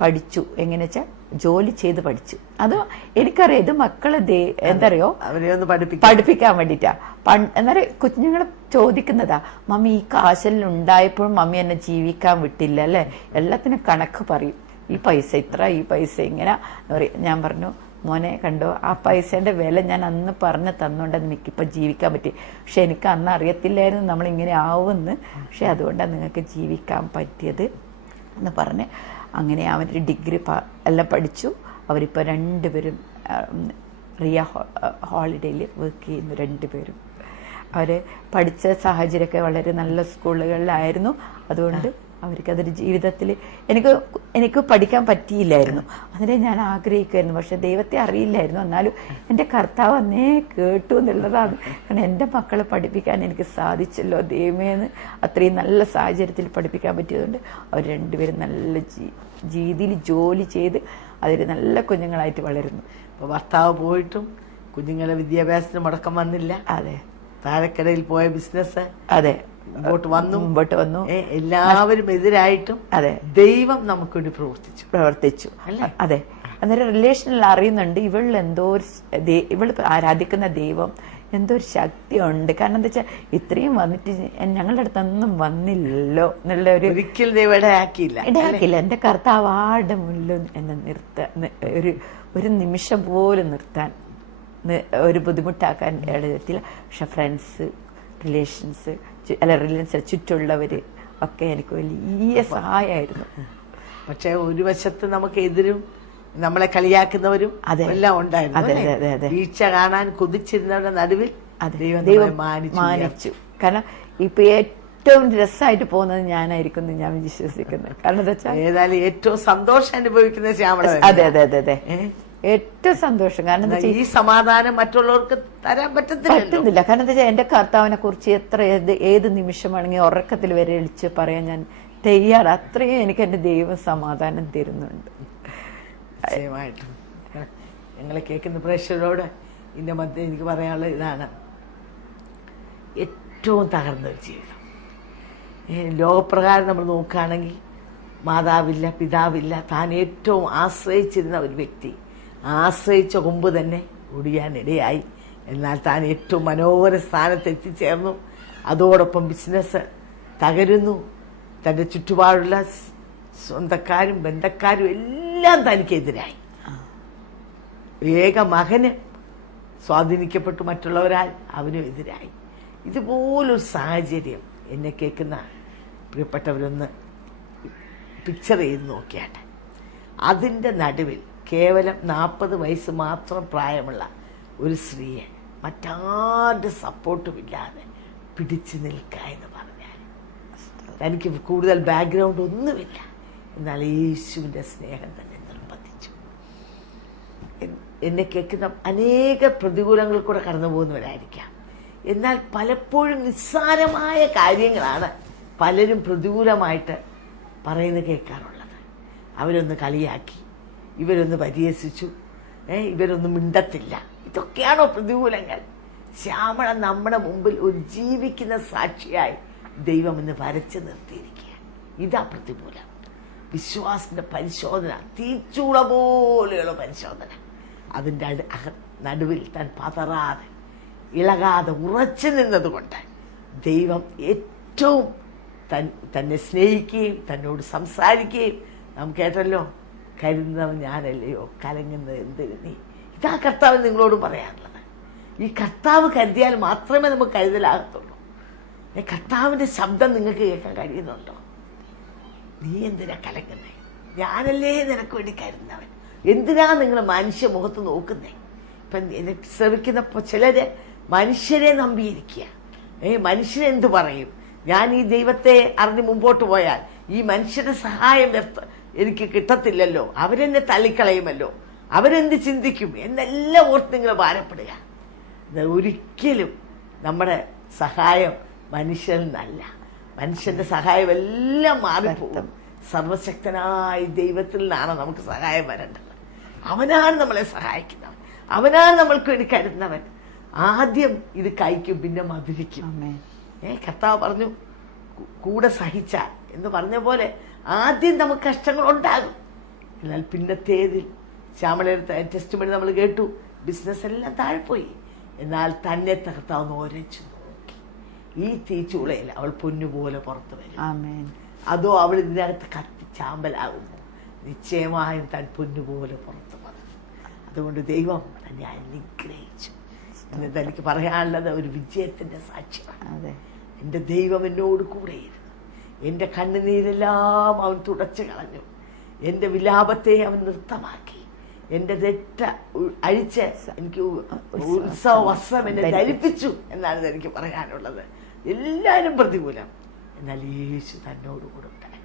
പഠിച്ചു. എങ്ങനെ വെച്ചാൽ ജോലി ചെയ്ത് പഠിച്ചു. അത് എനിക്കറിയാം, ഇത് മക്കളെ എന്തറിയോ അവരെ ഒന്ന് പഠിപ്പിക്കാൻ വേണ്ടിട്ടാ. എന്നാലും കുഞ്ഞുങ്ങളെ ചോദിക്കുന്നതാ, മമ്മി ഈ കാശെല്ലാം ഉണ്ടായപ്പോഴും മമ്മി എന്നെ ജീവിക്കാൻ വിട്ടില്ല അല്ലെ, എല്ലാത്തിനും കണക്ക് പറയും. ഈ പൈസ ഇത്ര, ഈ പൈസ ഇങ്ങനെ പറയും. ഞാൻ പറഞ്ഞു, മോനെ കണ്ടോ, ആ പൈസേന്റെ വില ഞാൻ അന്ന് പറഞ്ഞു തന്നോണ്ട് എനിക്കിപ്പോ ജീവിക്കാൻ പറ്റി. പക്ഷെ എനിക്ക് അന്ന് അറിയത്തില്ലായിരുന്നു നമ്മളിങ്ങനെ ആവുമെന്ന്. പക്ഷെ അതുകൊണ്ടാണ് നിങ്ങൾക്ക് ജീവിക്കാൻ പറ്റിയത് എന്ന് പറഞ്ഞ് അങ്ങനെ അവര് ഡിഗ്രി എല്ലാം പഠിച്ചു. അവരിപ്പോൾ രണ്ടുപേരും റിയ ഹോളിഡേയിൽ വർക്ക് ചെയ്യുന്നു. രണ്ടുപേരും അവര് പഠിച്ച സാഹചര്യമൊക്കെ വളരെ നല്ല സ്കൂളുകളിലായിരുന്നു. അതുകൊണ്ട് അവർക്കതൊരു ജീവിതത്തിൽ എനിക്ക് പഠിക്കാൻ പറ്റിയില്ലായിരുന്നു. അതിനെ ഞാൻ ആഗ്രഹിക്കുമായിരുന്നു. പക്ഷെ ദൈവത്തെ അറിയില്ലായിരുന്നു. എന്നാലും എൻ്റെ കർത്താവ് അന്നേ കേട്ടു എന്നുള്ളതാണ്. കാരണം എൻ്റെ മക്കളെ പഠിപ്പിക്കാൻ എനിക്ക് സാധിച്ചല്ലോ ദൈവമേന്ന്. അത്രയും നല്ല സാഹചര്യത്തിൽ പഠിപ്പിക്കാൻ പറ്റിയതുകൊണ്ട് അവർ രണ്ടുപേരും നല്ല രീതിയിൽ ജോലി ചെയ്ത് അതൊരു നല്ല കുഞ്ഞുങ്ങളായിട്ട് വളരുന്നു. ഇപ്പോൾ ഭർത്താവ് പോയിട്ടും കുഞ്ഞുങ്ങളെ വിദ്യാഭ്യാസത്തിന് മുടക്കം വന്നില്ല. അതെ, താഴെക്കടയിൽ പോയ ബിസിനസ് അതെ മുമ്പോട്ട് വന്നു. എല്ലാവരും എതിരായിട്ടും അതെ ദൈവം നമുക്ക് വേണ്ടി പ്രവർത്തിച്ചു. അതെ, അന്നേരം റിലേഷനിൽ അറിയുന്നുണ്ട് ഇവൾ ആരാധിക്കുന്ന ദൈവം എന്തോ ഒരു ശക്തിയുണ്ട്. കാരണം എന്താ വെച്ചാൽ ഇത്രയും വന്നിട്ട് ഞങ്ങളുടെ അടുത്തൊന്നും വന്നില്ലല്ലോ എന്നുള്ള ഒരിക്കലും ദൈവം ഇടയാക്കില്ല. എന്റെ കർത്താവ് ആടെ മുന്നിലും എന്നെ ഒരു നിമിഷം പോലും നിർത്താൻ ഒരു ബുദ്ധിമുട്ടാക്കാൻ ഇടത്തില്ല. പക്ഷെ ഫ്രണ്ട്സ്, റിലേഷൻസ് ചുറ്റുള്ളവര് ഒക്കെ എനിക്ക് വലിയ സഹായമായിരുന്നു. പക്ഷെ ഒരു വശത്ത് നമുക്ക് എതിരും നമ്മളെ കളിയാക്കുന്നവരും എല്ലാം ഉണ്ടായിരുന്നു. വീഴ്ച കാണാൻ കുതിച്ചിരുന്നവരുടെ നടുവിൽ ദൈവം മാനിച്ചു. കാരണം ഇപ്പൊ ഏറ്റവും രസമായിട്ട് പോകുന്നത് ഞാനായിരിക്കും ഞാൻ വിശ്വസിക്കുന്നത്. കാരണം എന്താ വെച്ചാൽ ഏതായാലും ഏറ്റവും സന്തോഷം അനുഭവിക്കുന്ന ശ്യാമള. അതെ അതെ അതെ അതെ, ഏറ്റവും സന്തോഷം. കാരണം ഈ സമാധാനം മറ്റുള്ളവർക്ക് തരാൻ പറ്റുന്നില്ല. കാരണം എന്താ വെച്ചാൽ എന്റെ കർത്താവിനെ കുറിച്ച് ഏത് നിമിഷമാണെങ്കിൽ ഉറക്കത്തിൽ വരെ വിളിച്ച് പറയാൻ ഞാൻ തയ്യാറ്. അത്രയും എനിക്ക് എന്റെ ദൈവം സമാധാനം തരുന്നുണ്ട്. നിശ്ചയമായിട്ടും ഞങ്ങളെ കേൾക്കുന്ന പ്രേക്ഷകരോട് ഇതിന്റെ മധ്യം എനിക്ക് പറയാനുള്ളത് ഇതാണ്: ഏറ്റവും തകർന്നൊരു ജീവിതം. ലോകപ്രകാരം നമ്മൾ നോക്കുകയാണെങ്കിൽ മാതാവില്ല, പിതാവില്ല. താൻ ഏറ്റവും ആശ്രയിച്ചിരുന്ന ഒരു വ്യക്തി ആശ്രയിച്ച മുമ്പ് തന്നെ ഒടിയാനിടയായി. എന്നാൽ താൻ ഏറ്റവും മനോഹര സ്ഥാനത്ത് എത്തിച്ചേർന്നു. അതോടൊപ്പം ബിസിനസ് തകരുന്നു. തൻ്റെ ചുറ്റുപാടുള്ള സ്വന്തക്കാരും ബന്ധക്കാരും എല്ലാം തനിക്കെതിരായി. ഏക മകന് സ്വാധീനിക്കപ്പെട്ടു മറ്റുള്ളവരാൽ അവനും എതിരായി. ഇതുപോലൊരു സാഹചര്യം എന്നെ കേൾക്കുന്ന പ്രിയപ്പെട്ടവരൊന്ന് പിക്ചർ ചെയ്ത് നോക്കിയാട്ടെ. അതിൻ്റെ നടുവിൽ കേവലം 40 വയസ്സ് മാത്രം പ്രായമുള്ള ഒരു സ്ത്രീയെ മറ്റാരുടെ സപ്പോർട്ടുമില്ലാതെ പിടിച്ചു നിൽക്കുക എന്ന് പറഞ്ഞാൽ, തനിക്ക് കൂടുതൽ ബാക്ക്ഗ്രൗണ്ട് ഒന്നുമില്ല. എന്നാൽ യേശുവിൻ്റെ സ്നേഹം തന്നെ നിർബന്ധിച്ചു. എന്നെ കേൾക്കുന്ന അനേക പ്രതികൂലങ്ങൾ കൂടെ കടന്നു പോകുന്നവരായിരിക്കാം. എന്നാൽ പലപ്പോഴും നിസ്സാരമായ കാര്യങ്ങളാണ് പലരും പ്രതികൂലമായിട്ട് പറയുന്നത് കേൾക്കാറുള്ളത്. അവരൊന്ന് കളിയാക്കി, ഇവരൊന്ന് പരിഹസിച്ചു, ഇവരൊന്നും മിണ്ടത്തില്ല. ഇതൊക്കെയാണോ പ്രതികൂലങ്ങൾ? ശ്യാമള നമ്മുടെ മുമ്പിൽ ഒരു ജീവിക്കുന്ന സാക്ഷിയായി ദൈവം ഇന്ന് വരച്ചു നിർത്തിയിരിക്കുക. ഇതാ പ്രതികൂലം. വിശ്വാസത്തിന്റെ പരിശോധന, തീച്ചൂള പോലെയുള്ള പരിശോധന. അതിൻ്റെ നടുവിൽ താൻ പതറാതെ ഇളകാതെ ഉറച്ചു നിന്നതുകൊണ്ട് ദൈവം ഏറ്റവും തന്നെ സ്നേഹിക്കുകയും തന്നോട് സംസാരിക്കുകയും നാം കേട്ടല്ലോ, കരുതുന്നവൻ ഞാനല്ലയോ, കലങ്ങുന്നത് എന്തിന് നീ. ഇതാ കർത്താവ് നിങ്ങളോട് പറയാനുള്ളത്. ഈ കർത്താവ് കരുതിയാൽ മാത്രമേ നമുക്ക് കരുതലാകത്തുള്ളൂ. കർത്താവിന്റെ ശബ്ദം നിങ്ങൾക്ക് കേൾക്കാൻ കഴിയുന്നുണ്ടോ? നീ എന്തിനാ കലങ്ങുന്നേ? ഞാനല്ലേ നിനക്ക് വേണ്ടി കരുതുന്നവൻ. എന്തിനാ നിങ്ങൾ മനുഷ്യ മുഖത്ത് നോക്കുന്നേ? ഇപ്പം ശ്രമിക്കുന്ന ചിലര് മനുഷ്യരെ നമ്പിയിരിക്കുക. മനുഷ്യരെന്ത് പറയും? ഞാൻ ഈ ദൈവത്തെ അറിഞ്ഞ് മുമ്പോട്ട് പോയാൽ ഈ മനുഷ്യരുടെ സഹായം എനിക്ക് കിട്ടത്തില്ലല്ലോ, അവരെന്നെ തള്ളിക്കളയുമല്ലോ, അവരെന്ത് ചിന്തിക്കും എന്നെല്ലാം ഓർത്ത് നിങ്ങൾ ഭാരപ്പെടുക. ഒരിക്കലും നമ്മുടെ സഹായം മനുഷ്യരിൽ നിന്നല്ല. മനുഷ്യന്റെ സഹായം എല്ലാം മാറിപ്പോകും. സർവശക്തനായ ദൈവത്തിൽ നിന്നാണ് നമുക്ക് സഹായം വരേണ്ടത്. അവനാണ് നമ്മളെ സഹായിക്കുന്നവൻ, അവനാണ് നമ്മൾക്ക് വേണ്ടി കരുതുന്നവൻ. ആദ്യം ഇത് കഴിക്കും, പിന്നെ മധുരിക്കും. കർത്താവ് പറഞ്ഞു കൂടെ സഹിച്ച എന്ന് പറഞ്ഞ പോലെ ആദ്യം നമുക്ക് കഷ്ടങ്ങൾ ഉണ്ടാകും. എന്നാൽ പിന്നത്തേതിൽ ശ്യാമളയുടെ ടെസ്റ്റ് മണി നമ്മൾ കേട്ടു, ബിസിനസ് എല്ലാം താഴ്പോയി. എന്നാൽ തന്നെ കർത്താവ് ഒരച്ചു നോക്കി. ഈ തീച്ചൂളയിൽ അവൾ പൊന്നുപോലെ പുറത്തു വരും. അതോ അവൾ ഇതിനകത്ത് കത്തി ചാമ്പലാകുമോ? നിശ്ചയമായും താൻ പൊന്നുപോലെ പുറത്തു വന്നു. അതുകൊണ്ട് ദൈവം തന്നെ അനുഗ്രഹിച്ചു. എന്നത് എനിക്ക് പറയാനുള്ളത് ഒരു വിജയത്തിന്റെ സാക്ഷ്യമാണ്. എന്റെ ദൈവം എന്നോട് കൂടെയിരുന്നു. എന്റെ കണ്ണുനീരെല്ലാം അവൻ തുടച്ചു കളഞ്ഞു. എന്റെ വിലാപത്തെ അവൻ നൃത്തമാക്കി. എന്റെ തെറ്റ അഴിച്ച് എനിക്ക് ഉത്സവ വസ്ത്രം എന്നെ ധരിപ്പിച്ചു എന്നാണ് എനിക്ക് പറയാനുള്ളത്. എല്ലാവരും പ്രതികൂലം, എന്നാൽ യേശു തന്നോടുകൂടെ ഉണ്ടായി.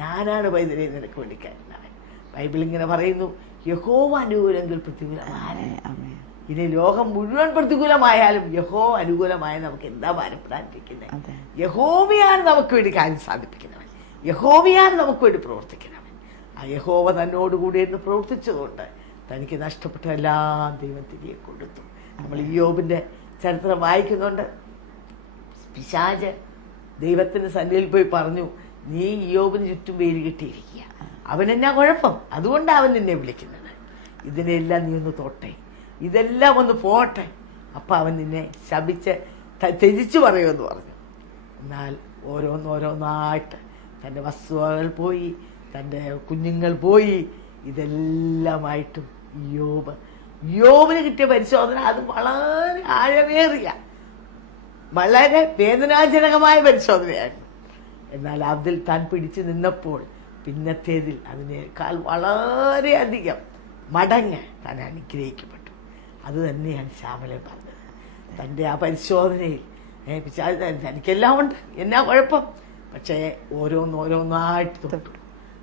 ഞാനാണ് പൈതലെ നിനക്ക് വേണ്ടി കരുതുന്നവൻ. ബൈബിൾ ഇങ്ങനെ പറയുന്നു, യഹോവ അനുകൂലമെങ്കിൽ പ്രതികൂലമാണ്. ഇനി ലോകം മുഴുവൻ പ്രതികൂലമായാലും യഹോവ അനുകൂലമായ നമുക്ക് എന്താ ഭാരപ്പെടാനിരിക്കുന്നത്? യഹോവയാണ് നമുക്ക് വേണ്ടി കാര്യം സാധിപ്പിക്കുന്നവൻ, യഹോവയാണ് നമുക്ക് വേണ്ടി പ്രവർത്തിക്കുന്നവൻ. ആ യഹോവ തന്നോടുകൂടി എന്ന് പ്രവർത്തിച്ചതുകൊണ്ട് തനിക്ക് നഷ്ടപ്പെട്ട എല്ലാം ദൈവം തിരികെ കൊടുത്തു. നമ്മൾ ഇയ്യോബിന്റെ ചരിത്രം വായിക്കുന്നുണ്ട്. പിശാച് ദൈവത്തിന്റെ സന്നിധിയിൽ പോയി പറഞ്ഞു, നീ ഇയ്യോബിന് ചുറ്റും വേലി കെട്ടിയിരിക്കുക, അവനെന്നാ കുഴപ്പം, അതുകൊണ്ടാണ് അവൻ നിന്നെ വിളിക്കുന്നത്. ഇതിനെല്ലാം നീ ഒന്ന് തോട്ടെ, ഇതെല്ലാം ഒന്ന് പോട്ടെ, അപ്പൊ അവൻ നിന്നെ ശപിച്ച് ത്യജിച്ചു പറയുമെന്ന് പറഞ്ഞു. എന്നാൽ ഓരോന്നോരോന്നായിട്ട് തൻ്റെ വസ്തുവകൾ പോയി, തൻ്റെ കുഞ്ഞുങ്ങൾ പോയി, ഇതെല്ലാമായിട്ടും യോബിന് കിട്ടിയ പരിശോധന അത് വളരെ ആഴമേറിയ, വളരെ വേദനാജനകമായ പരിശോധനയായിരുന്നു. എന്നാൽ അതിൽ താൻ പിടിച്ചു നിന്നപ്പോൾ പിന്നത്തേതിൽ അതിനേക്കാൾ വളരെയധികം മടങ്ങ് താൻ അനുഗ്രഹിക്കപ്പെട്ടു. അത് തന്നെയാണ് ശ്യാമലൻ പറഞ്ഞത്. തൻ്റെ ആ പരിശോധനയിൽ തനിക്കെല്ലാം ഉണ്ട്, എന്നാ കുഴപ്പം, പക്ഷേ ഓരോന്നോരോന്നായിട്ട് തൊട്ടു.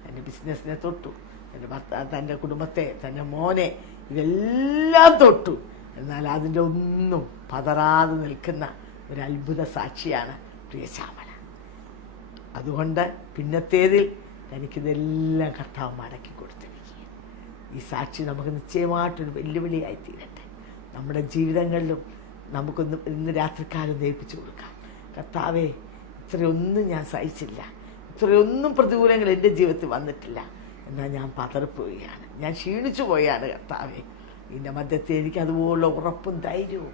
തൻ്റെ ബിസിനസ്സിനെ തൊട്ടു, തൻ്റെ ഭർത്താവ്, തൻ്റെ കുടുംബത്തെ, തൻ്റെ മോനെ, ഇതെല്ലാം തൊട്ടു. എന്നാൽ അതിൻ്റെ ഒന്നും പതറാതെ നിൽക്കുന്ന ഒരു അത്ഭുത സാക്ഷിയാണ് പ്രിയ ശ്യാമല. അതുകൊണ്ട് പിന്നത്തേതിൽ തനിക്കിതെല്ലാം കർത്താവ് മടക്കി കൊടുത്തിരിക്കുക. ഈ സാക്ഷി നമുക്ക് നിശ്ചയമായിട്ടൊരു വെല്ലുവിളിയായി തീരട്ടെ. നമ്മുടെ ജീവിതങ്ങളിലും നമുക്കൊന്ന് ഇന്ന് രാത്രിക്കാലം ഏൽപ്പിച്ചു കൊടുക്കാം. കർത്താവേ, ഇത്രയൊന്നും ഞാൻ സഹിച്ചില്ല, ഇത്രയൊന്നും പ്രതികൂലങ്ങൾ എൻ്റെ ജീവിതത്തിൽ വന്നിട്ടില്ല, എന്നാൽ ഞാൻ പതറിപ്പോവുകയാണ്, ഞാൻ ക്ഷീണിച്ചു പോയാണ്. കർത്താവേ, ഇതിൻ്റെ മധ്യത്തിൽ എനിക്ക് അതുപോലുള്ള ഉറപ്പും ധൈര്യവും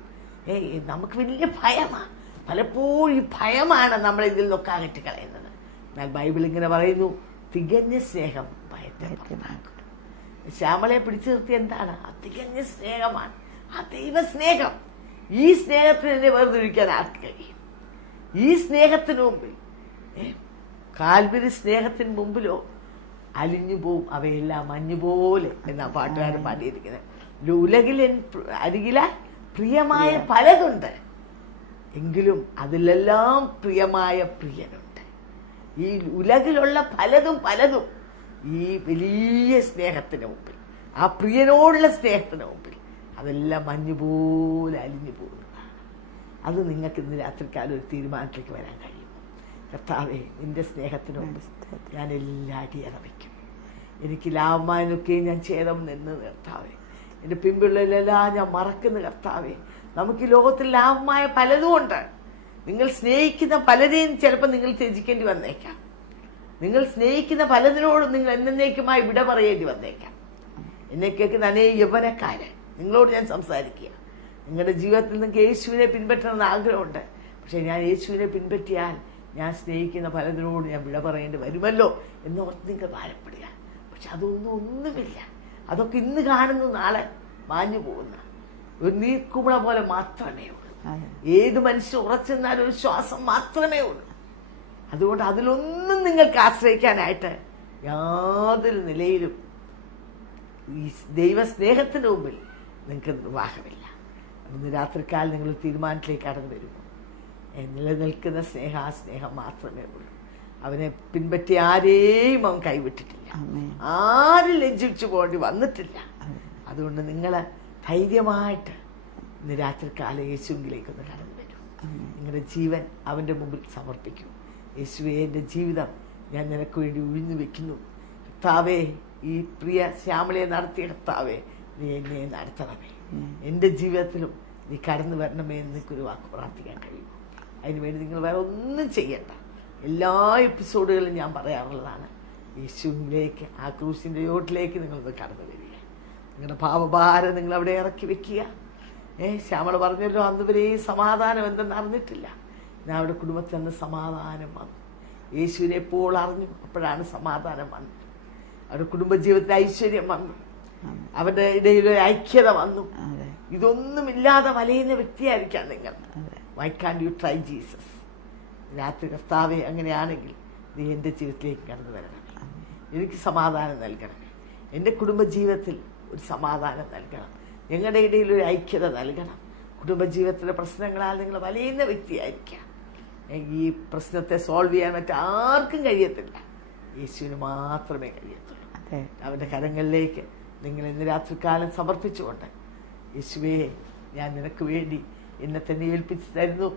നമുക്ക് വലിയ ഭയമാണ്. പലപ്പോഴും ഈ ഭയമാണ് നമ്മളെ ഇതിൽ നിന്നൊക്കെ അകറ്റി കളയുന്നത്. എന്നാൽ ബൈബിൾ ഇങ്ങനെ പറയുന്നു, തികഞ്ഞ സ്നേഹം ഭയത്തെ പുറത്താക്കും. ശ്യാമളയെ പിടിച്ചു നിർത്തി എന്താണ്? ആ തികഞ്ഞ സ്നേഹമാണ്, ആ ദൈവസ്നേഹം. ഈ സ്നേഹത്തിന് എന്നെ വേർതിരിക്കാൻ ആർക്ക് കഴിയും? ഈ സ്നേഹത്തിന് മുമ്പിൽ, കാൽവരി സ്നേഹത്തിന് മുമ്പിലോ അലിഞ്ഞു പോവും അവയെല്ലാം മഞ്ഞുപോലെ എന്നാ പാട്ടുകാരൻ പാടിയിരിക്കുന്നത്. ഉലകിൽ അരികില പ്രിയമായ പലതുണ്ട്, എങ്കിലും അതിലെല്ലാം പ്രിയമായ പ്രിയനുണ്ട്. ഈ ഉലകിലുള്ള പലതും ഈ വലിയ സ്നേഹത്തിന് മുമ്പിൽ, ആ പ്രിയനോടുള്ള സ്നേഹത്തിന് മുമ്പിൽ അതെല്ലാം മഞ്ഞുപോലെ അലിഞ്ഞു പോകുന്നതാണ്. അത് നിങ്ങൾക്ക് ഇന്ന് രാത്രിക്കാലം ഒരു തീരുമാനത്തിലേക്ക് വരാൻ കഴിയും. കർത്താവേ, നിന്റെ സ്നേഹത്തിന് മുമ്പ് ഞാൻ എല്ലാം അടിയറവയ്ക്കും. എനിക്ക് ലാഭമാനൊക്കെയും ഞാൻ ഛേദം നിന്ന് കർത്താവേ, എൻ്റെ പിൻപിള്ളയിലെല്ലാം ഞാൻ മറക്കുന്ന കർത്താവേ. നമുക്ക് ഈ ലോകത്തിൽ ലാഭമായ പലതും ഉണ്ട്. നിങ്ങൾ സ്നേഹിക്കുന്ന പലരെയും ചിലപ്പോൾ നിങ്ങൾ ത്യജിക്കേണ്ടി വന്നേക്കാം. നിങ്ങൾ സ്നേഹിക്കുന്ന പലതിനോടും നിങ്ങൾ എന്നേക്കുമായി വിട പറയേണ്ടി വന്നേക്കാം. എന്നെ കേൾക്കുന്ന അനേക യൗവനക്കാര്, നിങ്ങളോട് ഞാൻ സംസാരിക്കുക. നിങ്ങളുടെ ജീവിതത്തിൽ നിങ്ങൾക്ക് യേശുവിനെ പിൻപറ്റണമെന്ന് ആഗ്രഹമുണ്ട്. പക്ഷെ ഞാൻ യേശുവിനെ പിൻപറ്റിയാൽ ഞാൻ സ്നേഹിക്കുന്ന പലതിനോട് ഞാൻ വിട പറയേണ്ടി വരുമല്ലോ എന്നോർത്ത് നിങ്ങൾ ഭാരപ്പെടുക. പക്ഷെ ഒന്നുമില്ല. അതൊക്കെ ഇന്ന് കാണുന്നു, നാളെ മാഞ്ഞു പോകുന്ന ഒരു നീർക്കുമിള പോലെ മാത്രമേ ഉള്ളൂ. ഏത് മനുഷ്യൻ ഉറച്ചെന്നാൽ ഒരു ശ്വാസം മാത്രമേ ഉള്ളൂ. അതുകൊണ്ട് അതിലൊന്നും നിങ്ങൾക്ക് ആശ്രയിക്കാനായിട്ട് യാതൊരു നിലയിലും ഈ ദൈവസ്നേഹത്തിന് മുമ്പിൽ നിങ്ങൾക്ക് നിർവാഹമില്ല. ഇന്ന് രാത്രിക്കാലം നിങ്ങൾ തീരുമാനത്തിലേക്ക് കടന്നു വരുന്നു. നിലനിൽക്കുന്ന സ്നേഹം, ആ സ്നേഹം മാത്രമേ ഉള്ളൂ. അവനെ പിൻപറ്റി ആരെയും അവൻ കൈവിട്ടിട്ടില്ല, ആരും ലജ്ജിച്ചു പോകേണ്ടി വന്നിട്ടില്ല. അതുകൊണ്ട് നിങ്ങൾ ധൈര്യമായിട്ട് ഇന്ന് രാത്രിക്കാലം യേശുവിലേക്കൊന്ന് കടന്നു വരും. നിങ്ങളുടെ ജീവൻ അവൻ്റെ മുമ്പിൽ സമർപ്പിക്കൂ. യേശുവേ, എൻ്റെ ജീവിതം ഞാൻ നിനക്ക് വേണ്ടി ഒഴിഞ്ഞു വെക്കുന്നു. കർത്താവേ, ഈ പ്രിയ ശ്യാമളയെ നടത്തിയ കർത്താവേ, നീ എന്നെ നടത്തണമേ. എൻ്റെ ജീവിതത്തിലും നീ കടന്നു വരണമേ എന്ന് എനിക്കൊരു വാക്ക് പ്രാർത്ഥിക്കാൻ കഴിയും. അതിനുവേണ്ടി നിങ്ങൾ വേറെ ഒന്നും ചെയ്യണ്ട. എല്ലാ എപ്പിസോഡുകളും ഞാൻ പറയാറുള്ളതാണ്, യേശുവിലേക്ക്, ആ ക്രൂശിൻ്റെ ചോട്ടിലേക്ക് നിങ്ങളൊന്ന് കടന്നു വരിക. നിങ്ങളുടെ പാപഭാരം നിങ്ങൾ അവിടെ ഇറക്കി വെക്കുക. ശ്യാമള പറഞ്ഞല്ലോ, അന്ന് വരെ സമാധാനം എന്തെന്ന് അറിഞ്ഞിട്ടില്ല. ഞാൻ അവിടെ കുടുംബത്തിൽ നിന്ന് സമാധാനം വന്നു. യേശുവിനെ എപ്പോൾ അറിഞ്ഞു, അപ്പോഴാണ് സമാധാനം വന്നത്. അവരുടെ കുടുംബജീവിതത്തിൽ ഐശ്വര്യം വന്നു, അവരുടെ ഇടയിൽ ഒരു ഐക്യത വന്നു. ഇതൊന്നുമില്ലാതെ വലയുന്ന വ്യക്തിയായിരിക്കാം നിങ്ങൾ. Why can you try Jesus? രാത്രി കർത്താവെ, അങ്ങനെയാണെങ്കിൽ നീ എൻ്റെ ജീവിതത്തിലേക്ക് കടന്നു വരണം, എനിക്ക് സമാധാനം നൽകണം, എൻ്റെ കുടുംബജീവിതത്തിൽ ഒരു സമാധാനം നൽകണം, ഞങ്ങളുടെ ഇടയിൽ ഒരു ഐക്യത നൽകണം. കുടുംബജീവിതത്തിലെ പ്രശ്നങ്ങളാൽ നിങ്ങൾ വലയുന്ന വ്യക്തിയായിരിക്കാം. ഈ പ്രശ്നത്തെ സോൾവ് ചെയ്യാൻ മറ്റാർക്കും കഴിയത്തില്ല, യേശുവിന് മാത്രമേ കഴിയത്തുള്ളൂ. അവൻ്റെ കരങ്ങളിലേക്ക് നിങ്ങൾ ഇന്ന് രാത്രികാലം സമർപ്പിച്ചുകൊണ്ട്, യേശുവേ, ഞാൻ നിനക്ക് വേണ്ടി എന്നെ തന്നെ ഏൽപ്പിച്ചു തരുന്നു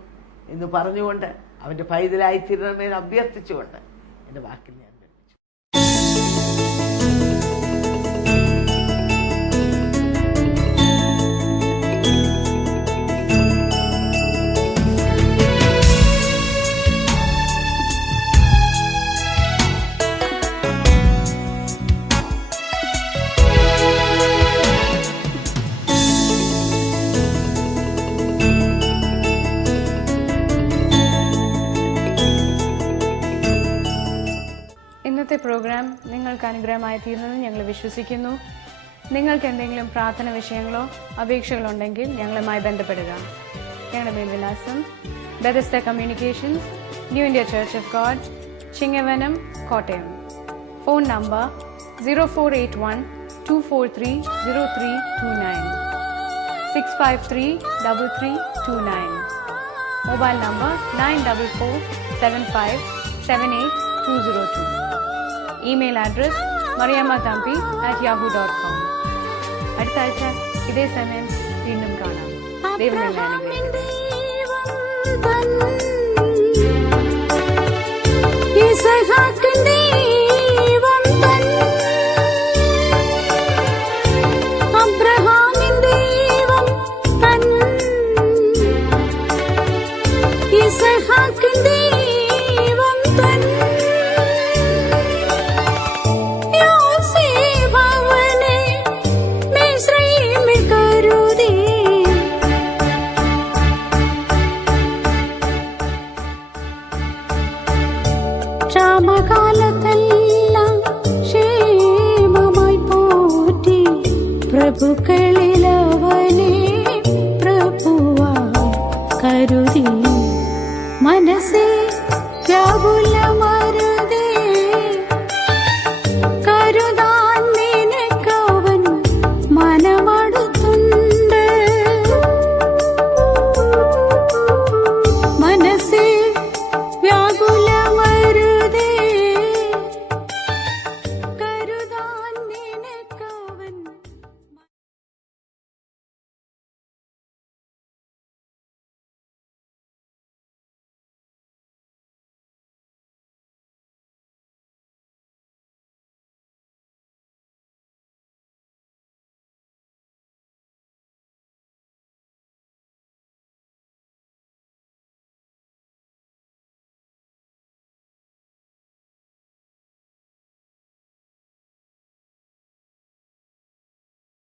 എന്ന് പറഞ്ഞുകൊണ്ട് അവൻ്റെ പൈതലായിത്തീരണമെന്ന് അഭ്യർത്ഥിച്ചുകൊണ്ട് എൻ്റെ വാക്കിൽ ഞാൻ നിർമ്മിച്ചു. ഇന്നത്തെ പ്രോഗ്രാം നിങ്ങൾക്ക് അനുഗ്രഹമായി തീർന്നെന്ന് ഞങ്ങൾ വിശ്വസിക്കുന്നു. നിങ്ങൾക്ക് എന്തെങ്കിലും പ്രാർത്ഥന വിഷയങ്ങളോ അപേക്ഷകളോ ഉണ്ടെങ്കിൽ ഞങ്ങളുമായി ബന്ധപ്പെടുക. ഞങ്ങളുടെ മേൽവിലാസം Bethesda communications, New India Church of God, Chingavanam, Kottayam. Phone number 0481-243-0329, 653-3329. Mobile number 9447578202. Email address mariammathampi@yahoo.com. അടുത്ത ആഴ്ച ഇതേ സമയം വീണ്ടും കാണാം. ദൈവം നിങ്ങളെ അനുഗ്രഹിക്കട്ടെ. ക്ഷാമകാലത്തെല്ലാം ക്ഷേമമായി പോറ്റി പ്രഭു